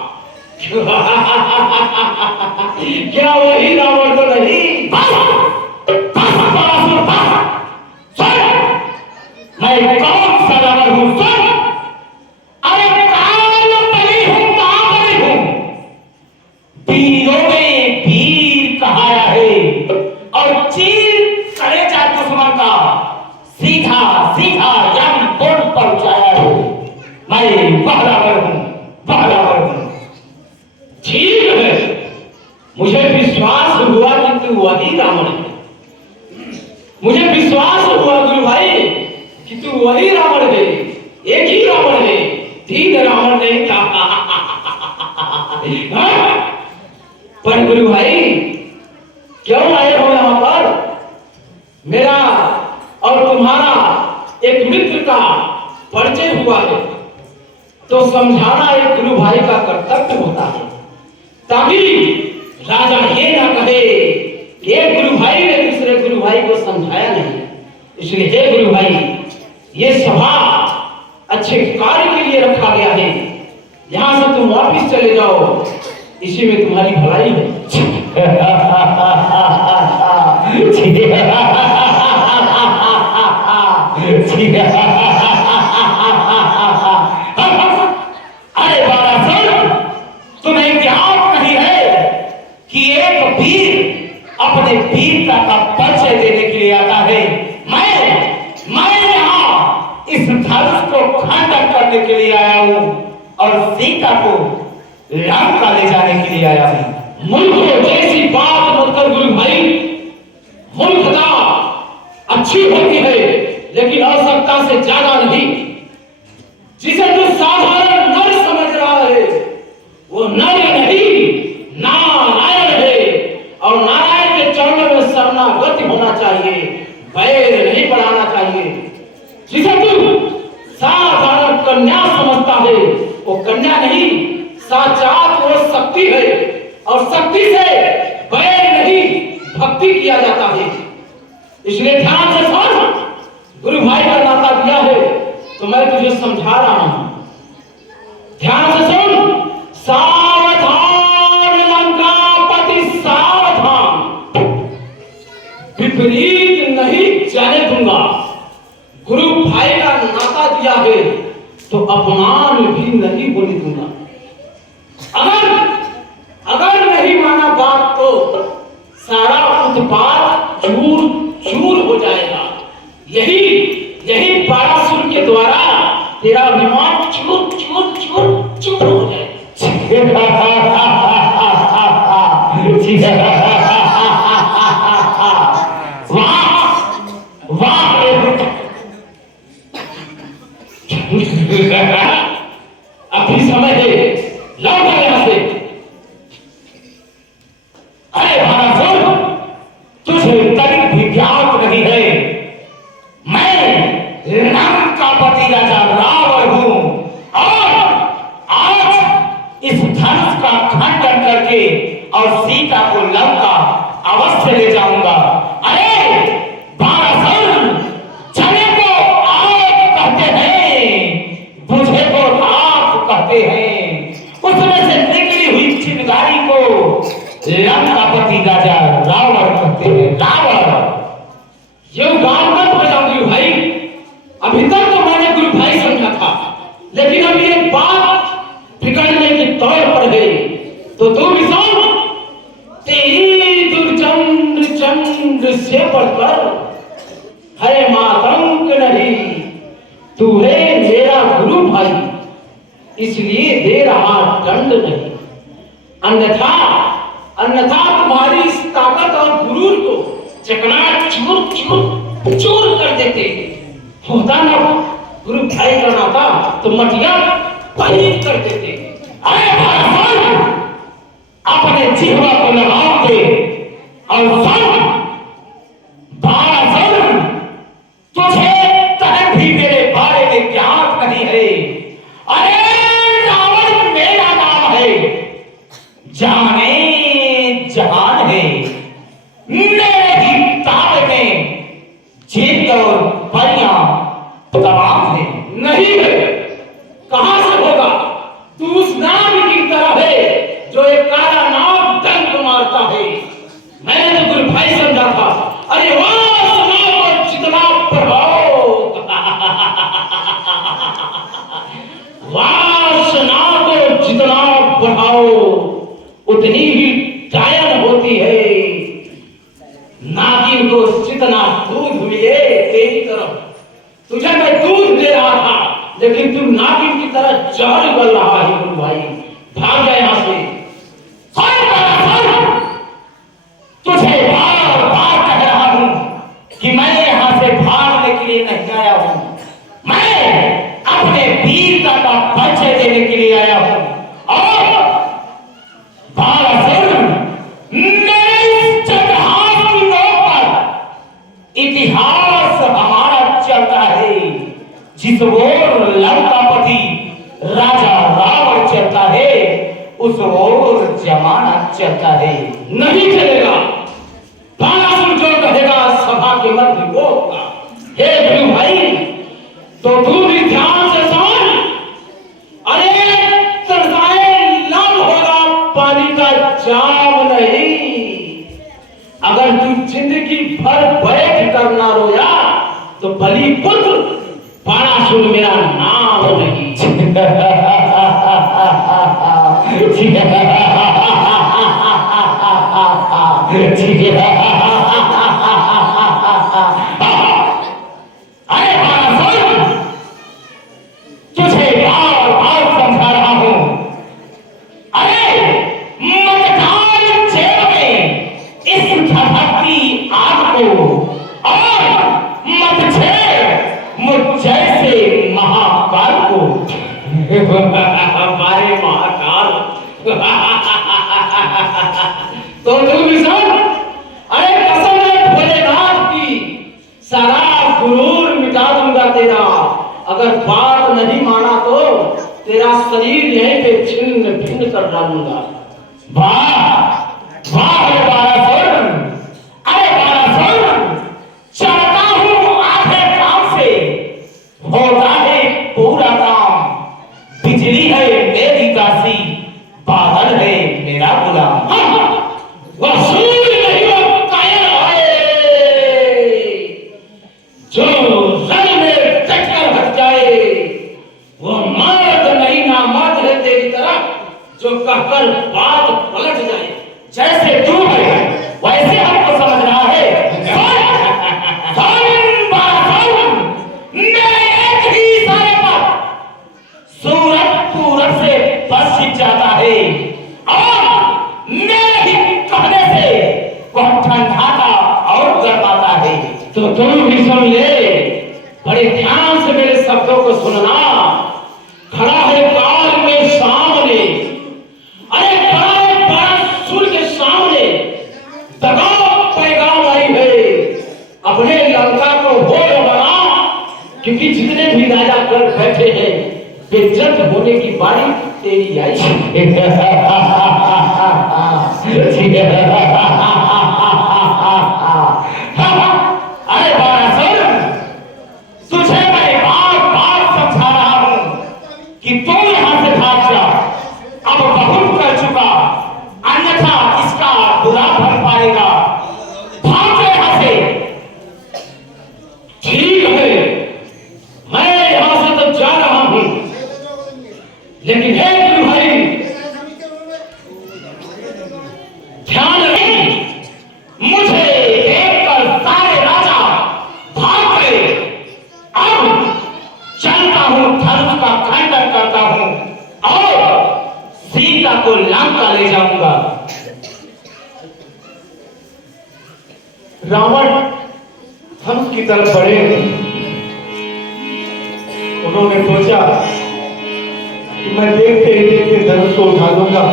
क्या वही रावण तो नहीं? मैं कौन सा रावण हूं? अरे काल बलि हूं, कहां बलि हूं? वीरों में वीर कहाया है, और चीर कलेजा दुश्मन का सीधा सीधा जम कोट पहुंचाया है। मैं वह रावण हूं, वह रावण हूं। ठीक है, मुझे विश्वास हुआ कि तू वही रावण है। मुझे विश्वास हुआ गुरु भाई कि तू वही रावण है। एक ही रावण है, 3 रावण नहीं था। पर गुरु भाई क्यों आए हो यहां पर? मेरा और तुम्हारा एक मित्र का परिचय हुआ है, तो समझाना एक गुरु भाई का कर्तव्य होता है, ताकि राजा ये ना कहे कि एक गुरु भाई ने दूसरे गुरु भाई को समझाया नहीं। इसलिए हे गुरु भाई, ये सभा अच्छे कार्य के लिए रखा गया है। यहां से तुम वापिस चले जाओ, इसी में तुम्हारी भलाई है। अरे बाबा सुन, तुम्हें ज्ञात नहीं है कि एक वीर अपने वीरता का परिचय देने के लिए करने के लिए आया हूँ और सीता को लंका ले जाने के लिए आया हूँ। मूर्ख जैसी बात मत कर गुरु भाई। मूर्खता अच्छी होती है लेकिन आवश्यकता से ज्यादा नहीं। जिसे तू साधारण नर समझ रहा है वो नर नहीं नारायण है, और नारायण के चरणों में शरणागत होना चाहिए, बैर नहीं बढ़ाना चाहिए। जिसे तू साधारण कन्या समझता है वो कन्या नहीं, साक्षात वो शक्ति है, और शक्ति से बैर नहीं भक्ति किया जाता है। इसलिए ध्यान से सुन, गुरु भाई का नाता दिया है तो मैं तुझे समझा रहा हूं, ध्यान से सुन। सावधान लंकापति सावधान, विपरीत नहीं जाने दूंगा। गुरु भाई का नाता दिया है तो अपमान भी नहीं होने दूंगा। अगर नहीं माना बात तो सारा उत्पाद चूर चूर हो जाएगा। यही बारासुर के द्वारा तेरा अभिमान चूर चूर चूर चूर हो जाएगा। अभी समय है, लौट यहां से। अरे भारासुर, तुझे तनिक भी ज्ञात नहीं है, मैं लंकापति राजा रावण हूं और आज इस धनुष का खंडन करके और सीता को लंका अवश्य ले जाऊंगा। अरे भारासुर, चने को आग कहते हैं, बुझे को राख कहते हैं, उसमें से निकली हुई चिंगारी को लंकापति राजा रावण कहते हैं। रावण ये गांव मत बजाऊंगी भाई। अभी तक तो मैंने गुरु भाई समझा था, लेकिन अब ये बात बिगड़ने के तौर पर है तो तू भी सुन। तेरी दुर्चंद्र चंद्र से बढ़कर है मातंक नहीं, तू है मेरा गुरु भाई, इसलिए दे रहा दंड नहीं। अन्यथा तुम्हारी इस ताकत और गुरूर को चकना चूर चूर चूर कर देते। होता ना गुरु भाई का नाता तो मटिया पलीत कर देते। अरे भारासुर, अपने जिह्वा को लगाम दे और सुन। भारासुर, तुझे तनिक भी मेरे बारे में ज्ञात नहीं है। अरे रावण मेरा नाम है, जाने जहान है, मेरे ही ताबे में जिंद और परियां तमाम है। नहीं है, कहां से होगा? तू उस नाग की तरह है जो एक काला नाग डंक मारता है। मैंने तो गुरु भाई समझा था। अरे वासना को जितना बढ़ाओ वासना को जितना बढ़ाओ उतनी ही डायन होती है। नागिन को जितना दूध मिले तेरी तरफ, तुझे मैं दूध दे रहा था लेकिन तू नागिन की तरह जहर उगल रहा है। गुरु भाई भाग जा यहां से। तुझे बार बार कह रहा हूं कि मैं यहां से भागने के लिए नहीं आया हूं, मैं अपने वीरता का परिचय देने के लिए आया हूं। और भारासुर, मेरे इस चंद्रहास की नोक पर इतिहास हमारा चलता है। जिस ओर लंकापति राजा रावण चलता है उस ओर जमाना चलता है। नहीं चलेगा। भारासुर जो कहेगा सभा के मध्य वो होगा। हे गुरु भाई, तो तू भी ध्यान से सुन। अरे तरसाए लब होगा, पानी का जाम नहीं। अगर तू जिंदगी भर बैठ कर ना रोया तो बलि पुत्र भारासुर मेरा नाम नहीं। अरे भारासुर, तुझे हमारे महाकाल तो तुम भी सुन, अरे कसम है भोलेनाथ की, सारा गुरूर मिटा दूंगा तेरा। अगर बात नहीं माना तो तेरा शरीर यहीं पे छिन्न भिन्न कर डालूंगा। वाह वाह रे बारासुर, अरे बारासुर, चलता हूँ आधे काम से, होता है पूरा काम। बिजली है मेरी काशी, बादल है मेरा गुलाम। वह सूर्य नहीं वो कायल है, जो रण में डटकर हट जाए। वो मर्द नहीं नामर्द है तेरी तरह, जो कहकर बात पलट जाए। जैसे तू है वैसे हमको समझ रहा है। सुन बारासुर, मेरे एक ही इशारे पर सूरज पूरब से पश्चिम जाता है और मेरे ही कहने से वह ठंडाता और गर्माता है। तो तुम भी सुन ले, बड़े ध्यान से मेरे शब्दों को सुनना। खड़ा है काल में सामने, अरे खड़ा है बारासुर के सामने, दगाओ पैगाम आई है। अपने लंका को भोग बना, क्योंकि जितने भी राजा कर बैठे हैं बेइज्जत होने की बारी तेरी आई अरे बारासुर, तुझे मैं बार बार समझा रहा हूं कि तू यहां से भाग जा। अब बहुत कर चुका, अन्यथा इसका बुरा फल पाएगा। भाग जा यहां से। ठीक है, मैं यहां से तो जा रहा हूं, लेकिन हे गुरु भाई, ध्यान रहे, मुझे देखकर सारे राजा भाग गए। अब चलता हूं, धनुष का खंडन करता हूं और सीता को लंका ले जाऊंगा। रावण धनुष की तरफ बढ़े। उन्होंने सोचा कि मैं देखते ही देखते धनुष को उठा लूंगा,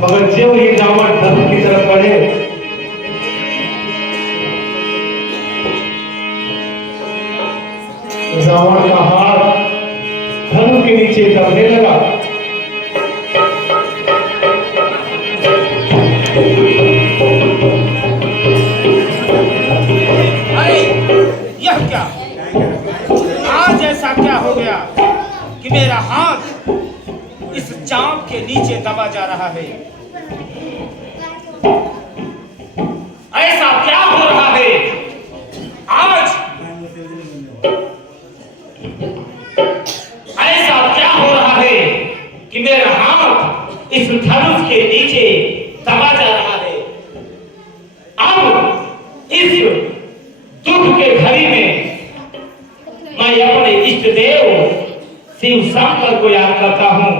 मगर ज्यों ही रावण धनुष की तरफ बढ़े, रावण का हाथ धनुष के नीचे दबने लगा। अरे यह क्या, आज ऐसा क्या हो गया कि मेरा हाथ इस चांप के नीचे दबा जा रहा है। ऐसा क्या हो रहा है आज? ऐसा क्या हो रहा है कि मेरा हाथ इस धनुष के नीचे दबा जा रहा है? अब इस दुख के घड़ी में मैं अपने इष्ट देव शिव शंकर को याद करता हूं,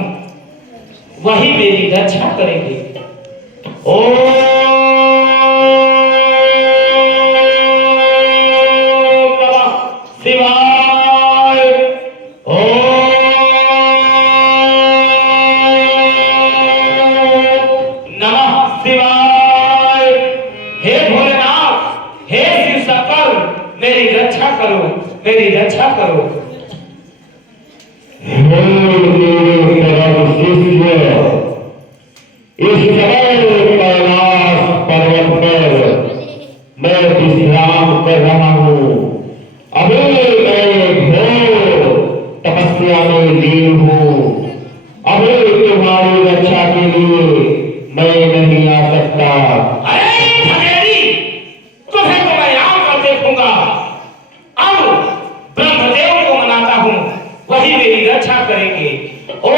वही मेरी रक्षा करेंगे। ओम नमः शिवाय। ओम नमः शिवाय। हे भोलेनाथ, हे शिव शंकर, मेरी रक्षा करो, मेरी रक्षा करो। इस कैलाश पर्वत पर मैं विश्राम कर रहा हूँ। अभी मैं घोर तपस्या में लीन हूँ। अभी तुम्हारी रक्षा के लिए मैं नहीं आ सकता। अरे भगेरी, तुम्हें तो मैं आकर देखूंगा। अब ब्रह्मदेव को मनाता हूँ, वही मेरी रक्षा करेंगे। ओम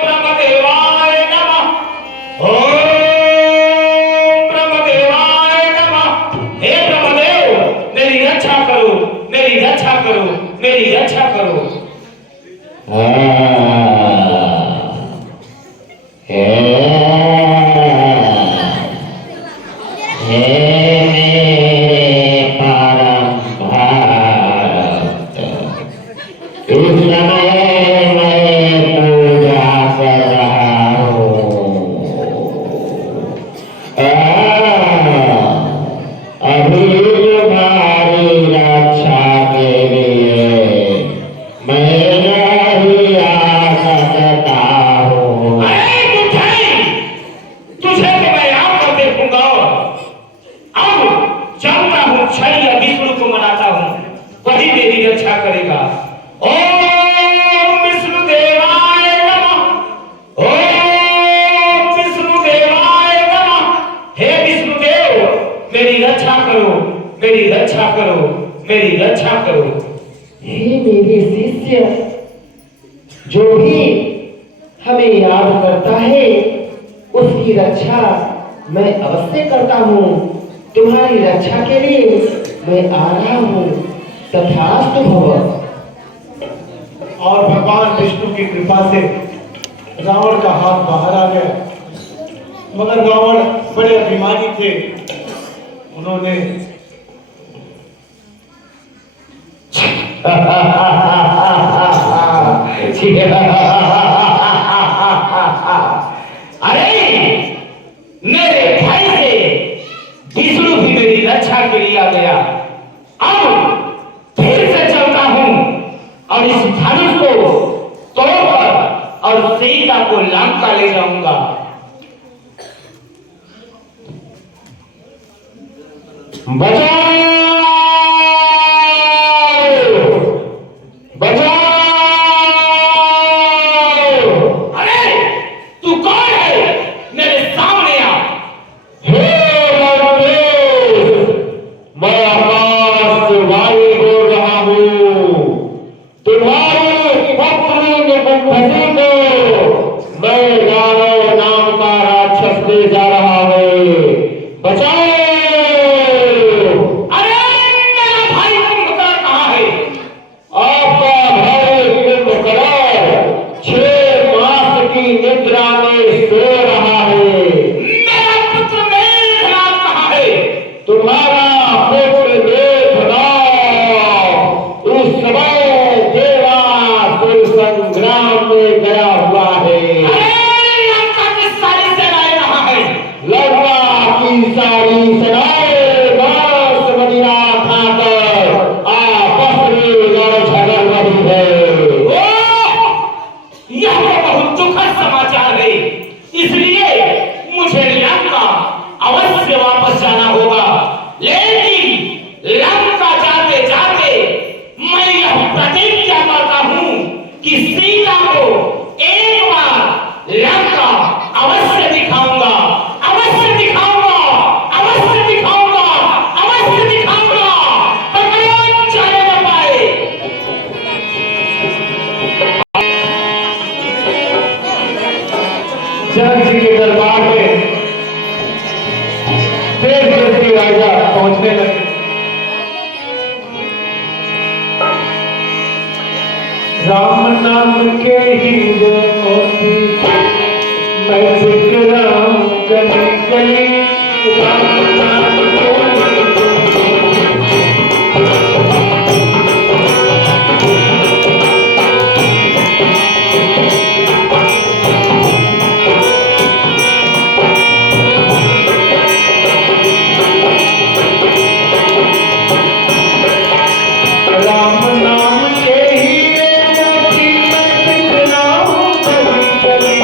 ब्रह्मदेवाय नमः। ओम ब्रह्मदेवाय नमः। हे ब्रह्मदेव, मेरी रक्षा करो, मेरी रक्षा करो, मेरी रक्षा करो। छड़िया विष्णु को मनाता हूँ, वही मेरी रक्षा करेगा। ओम विष्णु देवाय नमः, ओम विष्णु देवाय नमः। हे विष्णुदेव, मेरी रक्षा करो, मेरी रक्षा करो, मेरी रक्षा करो। हे मेरे शिष्य, जो भी हमें याद करता है उसकी रक्षा मैं अवश्य करता हूँ। तुम्हारी रक्षा के लिए मैं आ रहा हूँ। तथास्तु भव। और भगवान विष्णु की कृपा से रावण का हाथ बाहर आ गया, मगर रावण बड़े अभिमानी थे। उन्होंने अरे मेरे भाई से विष्णु भी मेरी रक्षा के लिए आ गया। अब फिर से चलता हूँ और इस धनुष को तोड़कर और सीता को लंका ले जाऊंगा। बचाओ बचाओ। अरे तू कौन है? मेरे सामने आ। हे रावणेश, मैं आकाश से वायु बोल रहा हूँ। तुम्हारे पत्नी निकुंभसी को मैं दानव नाम का राक्षस ले जा रहा हूँ। बचाओ। अरे मेरा भाई कुंभकर्ण कहाँ है? आपका भाई कुंभकर्ण 6 मास की निद्रा में सो रहा है। मेरा पुत्र मेघनाद कहाँ है? तुम्हारा पुत्र मेघनाद इस समय देवासुर संग्राम में गया हुआ है। अरे लंका की सारी सेनाएं कहाँ है? लंका की सारी सेनाएं मांस मदिरा खाकर आपस में लड़ झगड़ रही है। ओह! यह तो बहुत दुखद समाचार है। इसलिए मुझे लंका अवश्य वापस जाना होगा। लेकिन लंका जाते जाते मैं यह प्रतिज्ञा करता हूँ कि सीता को एक बार लंका अवश्य दिखाऊंगा, अवश्य दिखाऊंगा, अवश्य दिखाऊंगा, अवश्य दिखाऊंगा। पर कोई जाने न पाए। जनक जी के दरबार में देश देश के राजा पहुंचने लगे। राम नाम के हीरे मोती मैं बिखराऊं गली गली। राम नाम के राम नाम के हीरे मोती मैं बिखराऊं गली गली।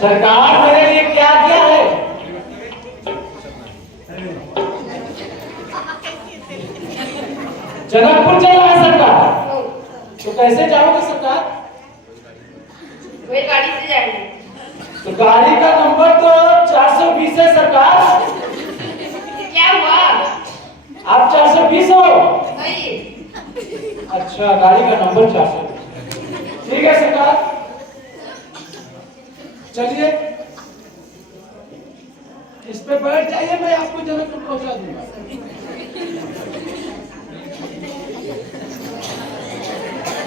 सरकार मेरे लिए क्या किया है? जनकपुर चला है सरकार, तो कैसे जाओगे सरकार? वही गाड़ी से जाएंगे। तो गाड़ी का नंबर तो 420 है सरकार। क्या हुआ? आप 420 हो? नहीं। अच्छा, गाड़ी का नंबर 420। ठीक है सरकार, चलिए इस पे बैठ जाइए, मैं आपको जनकपुर पहुंचा दूंगा।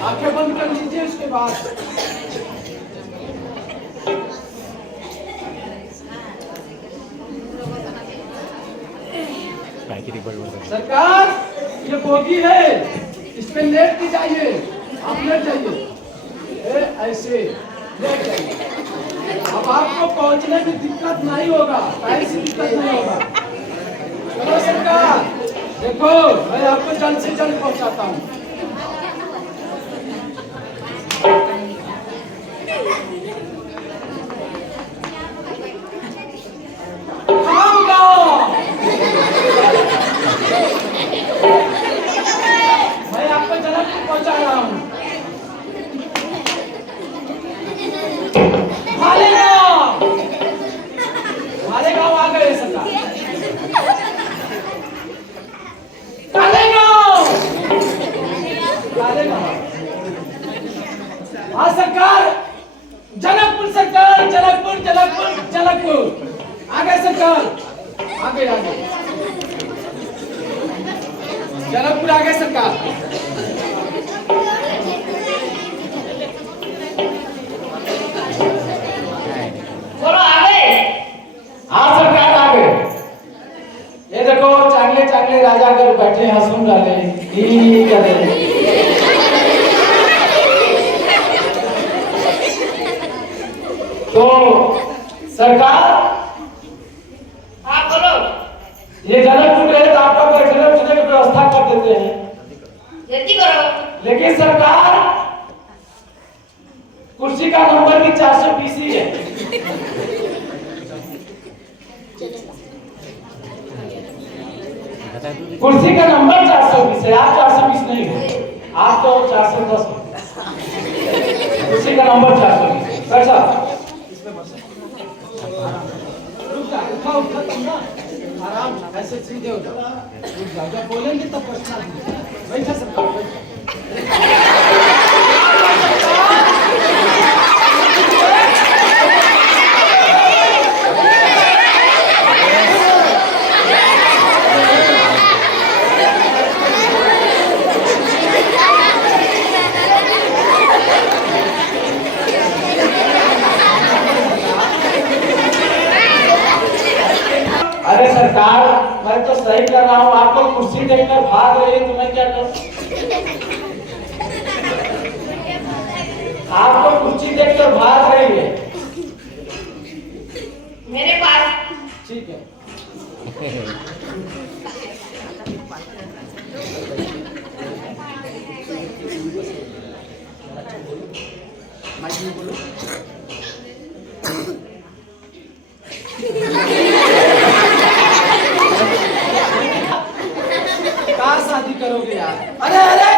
आंखें बंद कर लीजिए, उसके बाद सरकार ये बोगी है, इस पे लेट के जाइए, आप लेट जाइए, ऐसे लेट जाइए। अब आपको पहुंचने में दिक्कत नहीं होगा, ऐसी दिक्कत नहीं होगा। चलो सरकार, देखो मैं आपको जल्द से जल्द पहुंचाता हूँ। मैं आपको जनकपुर पहुंचा रहा हूँ। मालेगांव आ गए सरकार। हाँ सरकार, जनकपुर सरकार, जनकपुर जनकपुर जनकपुर आ गए सरकार, आ गए जनकपुर आ गए सरकार। बोलो आ गए? हाँ सरकार आ गए। ये देखो चांगले चांगले राजा कर बैठे हैं, सुन रहे ठीक है। तो सरकार, हाँ बोलो। ये जनकपुर है तो आपका बैठने उठने की व्यवस्था कर देते हैं। जल्दी करो। लेकिन सरकार कुर्सी का नंबर भी 420 ही है। कुर्सी का नंबर 420 है, आप 420 नहीं हो, आप तो 410 हो। कुर्सी का नंबर 420। बैठा, उठा उठा तुम ना, आराम ऐसे सीधे हो जाओ, रुक जाओ, जब बोलेंगे तब बैठना। बैठा सरकार, अरे सरकार मैं तो सही कर रहा हूँ, आपको कुर्सी देखकर भाग रही है तो मैं क्या करूं? आपको कुर्सी देखकर भाग रही है। मेरे पास। ठीक है। कहाँ शादी करोगे यार? अरे अरे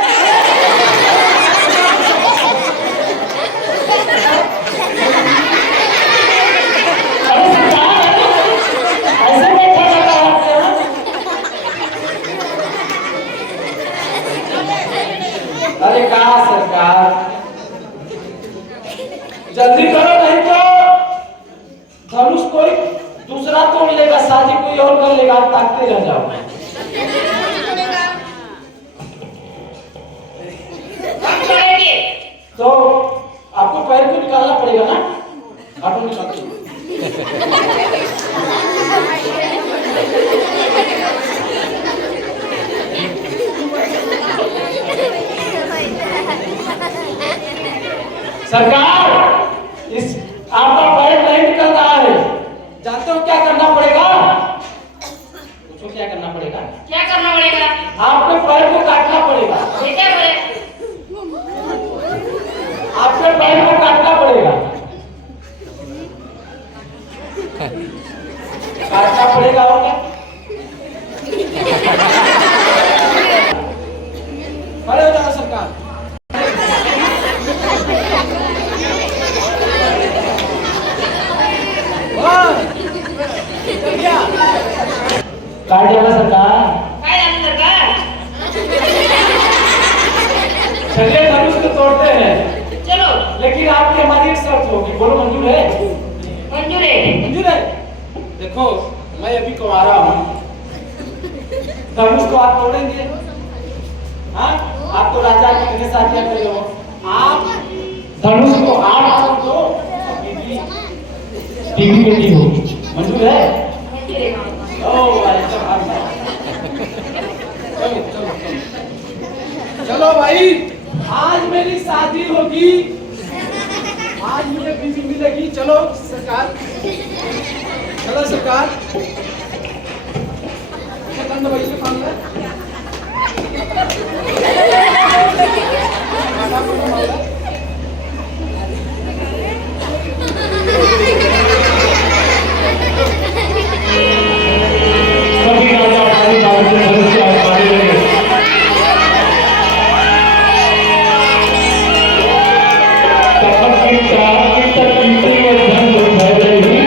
अरे कहा सरकार, जल्दी करो नहीं तो धनुष कोई दूसरा तोड़ लेगा, शादी कोई और कर लेगा, आप ताकते रह जाओगे। तो आपको पैर को निकालना पड़ेगा ना, हाथों निकालते सरकार, इस आपका पैर नहीं निकल रहा है, जानते हो क्या करना पड़ेगा? पूछो क्या करना पड़ेगा? क्या करना पड़ेगा? आपके पैर को काटना पड़ेगा। ये क्या करे? आपके पैर को काटना पड़ेगा। काय झालं सरकार? काय झालं सरकार? चलिए धनुष को तोड़ते हैं, चलो लेकिन आपकी हमारी एक शर्त होगी। बोलो मंजूर है? मंजूर है। मंजूर है। देखो मैं अभी कुंवारा हूँ, धनुष को आप तोड़ेंगे? हाँ, आप तो राजा की साथ क्या कर हो? आप धनुष को आप तोड़ दो, बीवी बेटी होगी। मंजूर है? मंजूर है। ओ अच्छा, चलो भाई, आज मेरी शादी होगी, आज मुझे बीवी मिलेगी। चलो सरकार, चलो सरकार। भाई से काम है। सभी राजा अपनी बात से धनुष को आजमाने लगे। तपन की चाह की तकलीफें और धन उठाए रही।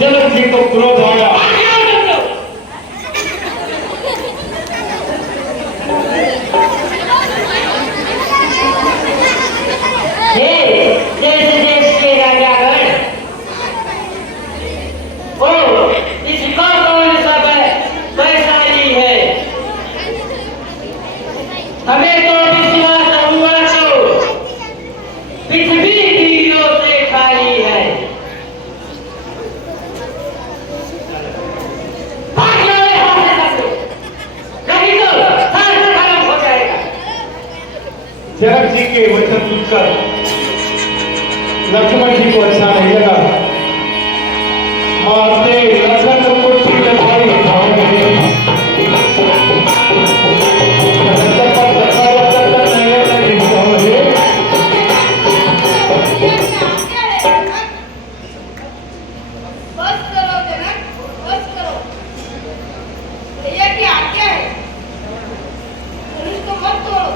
जनक जी को क्रोध आया। देश देश के राजागण, ओ इसका कौन सब वैशाली है? हमें तो विश्वास हुआ तो पृथ्वी वीरों से खाली है। जनक जी के वचन सुनकर लक्ष्मण जी को अच्छा नहीं लगा। मारते लखन कुर्सी में भाई बस करो जनक, बस करो। भैया की आज्ञा है, धनुष को मत तोड़ो।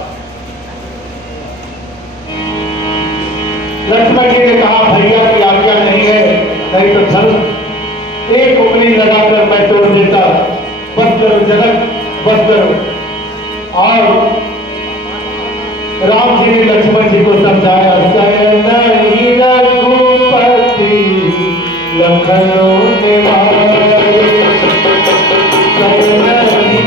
लक्ष्मण जी ने कहा भैया की आज्ञा नहीं है, नहीं तो धन एक उंगली लगाकर मैं तोड़ देता। बस करो जनक, बस करो। और राम जी ने लक्ष्मण जी को समझाया, शयन ही रघुपति लखनऊ निवास, शयन ही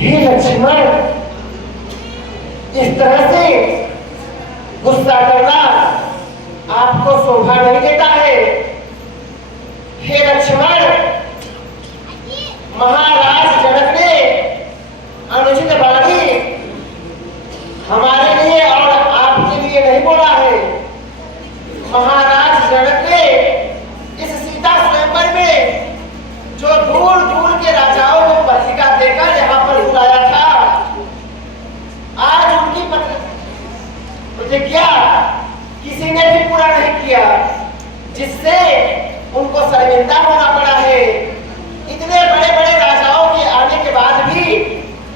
हे लक्ष्मण, इस तरह से गुस्सा करना आपको शोभा नहीं देता है। हे लक्ष्मण, महाराज जनक ने अनुचित वाणी हमारे लिए और आपके लिए नहीं बोला है। महाराज जनक ने इस सीता स्वयंवर में जो दूर दूर के राजाओं को पत्रिका देकर यहाँ पर बुलाया था, शर्मिंदा होना पड़ा है। इतने बड़े बड़े राजाओं के आने के बाद भी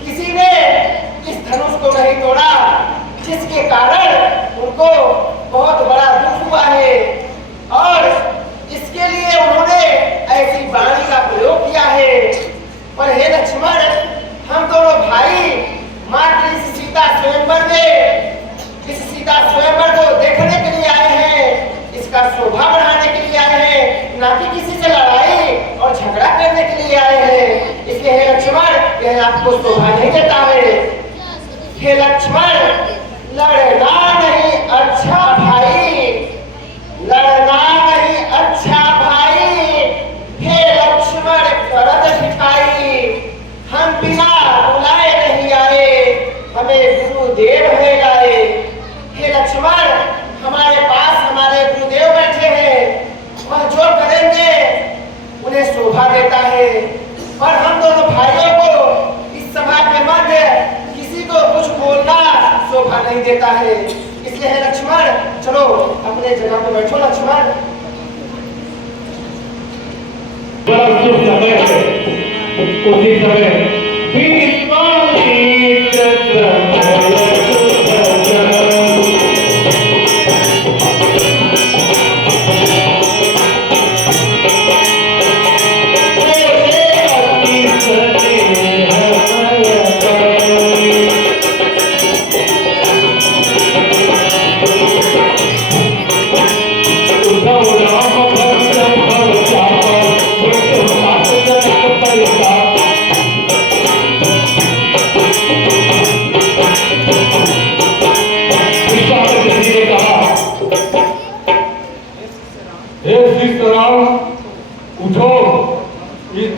किसी ने इस धनुष को नहीं तोड़ा, जिसके कारण उनको बहुत बड़ा दुख हुआ है और इसके लिए उन्होंने ऐसी वाणी का प्रयोग किया है। पर हे लक्ष्मण, हम दोनों भाई मात्र इस सीता स्वयंवर में, इस सीता स्वयंवर को देखने के लिए आए हैं, इसका शोभा बढ़ाने के लिए आए हैं, ना कि किसी से लड़ाई और झगड़ा करने के लिए आए हैं। इसलिए हे लक्ष्मण, यह आपको शोभा नहीं देता है। हे लक्ष्मण, लड़ना नहीं अच्छा भाई, लड़ना नहीं अच्छा भाई। हे लक्ष्मण करत भिखाई, हम बिना बुलाए नहीं आए, हमें गुरुदेव है लाए। हे लक्ष्मण, हमारे पास हमारे गुरुदेव बैठे हैं, वह जो करेंगे उन्हें शोभा देता है। और हम दोनों भाइयों को इस सभा के मध्य किसी को कुछ बोलना शोभा नहीं देता है। इसलिए है लक्ष्मण, चलो अपने जगह पे बैठो लक्ष्मण। उसी समय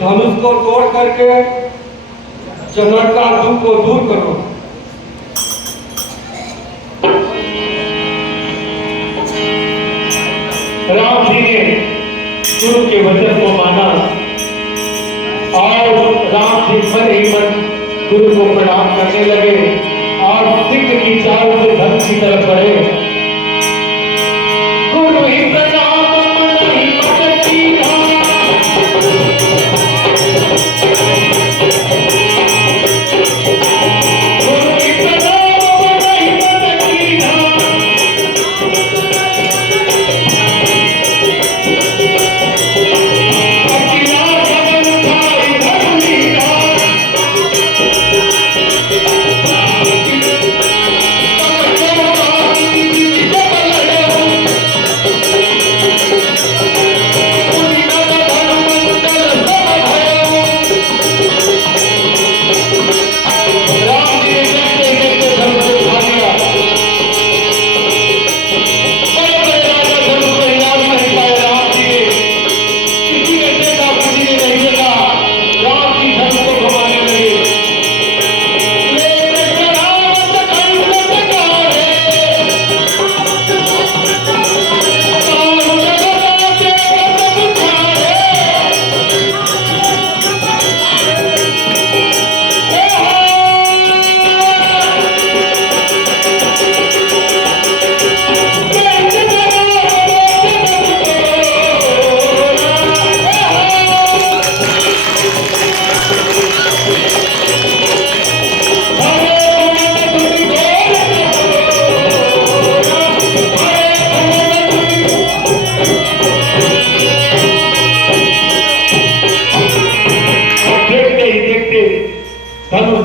धनुष को तोड़ करके जनक का दुख को दूर करो। राम जी ने गुरु के वचन को माना और राम जी मन ही मन गुरु को प्रणाम करने लगे और सिख की चाल से धन की तरफ बढ़े। गुरु ही प्रणाम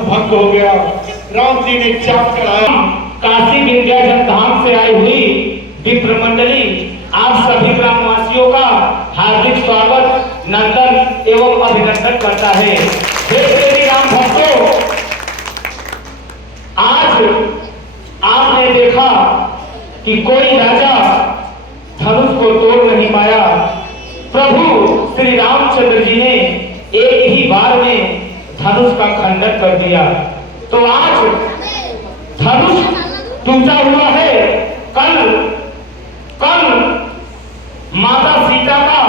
भंग हो गया। राम जी ने चाप चढ़ाया। काशी विंध्याचल धाम से आई हुई विप्र मंडली आप सभी ग्रामवासियों का हार्दिक स्वागत, नंदन एवं अभिनंदन करता है। श्री राम भक्तों, आज आपने देखा कि कोई राजा धनुष को तोड़ नहीं पाया। प्रभु श्री रामचंद्र जी ने एक ही बार में धनुष का खंडन कर दिया। तो आज धनुष टूटा हुआ है। कल माता सीता का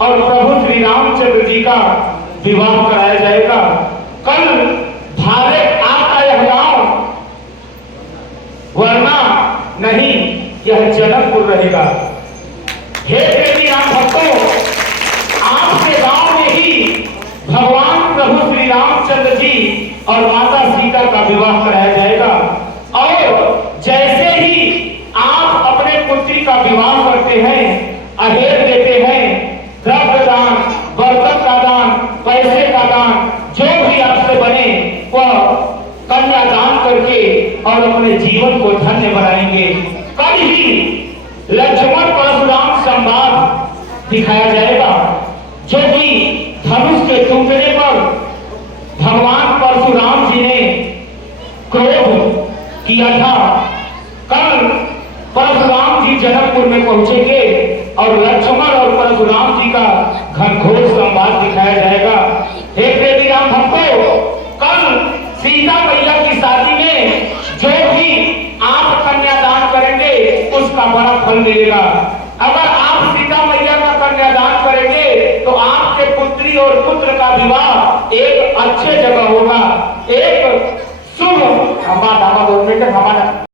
और प्रभु श्री रामचंद्र जी का विवाह कराया जाएगा। कल भारत आपका यह गांव, वरना नहीं यह जनकपुर रहेगा। हे प्रेमी राम भक्तों, विवाह कराया जाएगा। और जैसे ही आप अपने पुत्री का विवाह करते हैं, अहेर देते हैं, द्रव्य दान, बर्तन का दान, पैसे का दान, जो भी आपसे बने वह कन्या दान करके और अपने जीवन को धन्य बनाएंगे। कल ही लक्ष्मण परशुराम संवाद दिखाया जाएगा, जो कि धनुष के टूटने पर भगवान परशुराम जी ने क्रोध किया था। कल परशुराम जी जनकपुर में पहुंचेंगे और लक्ष्मण और परशुराम जी का घनघोर संवाद दिखाया जाएगा। हे प्रेमी राम भक्तों, कल सीता मैया की शादी में जो भी आप कन्यादान करेंगे उसका बड़ा फल मिलेगा। अगर आप सीता मैया का कन्यादान करेंगे तो आपके पुत्री और पुत्र का विवाह एक अच्छे जगह होगा, एक शुभ हमारा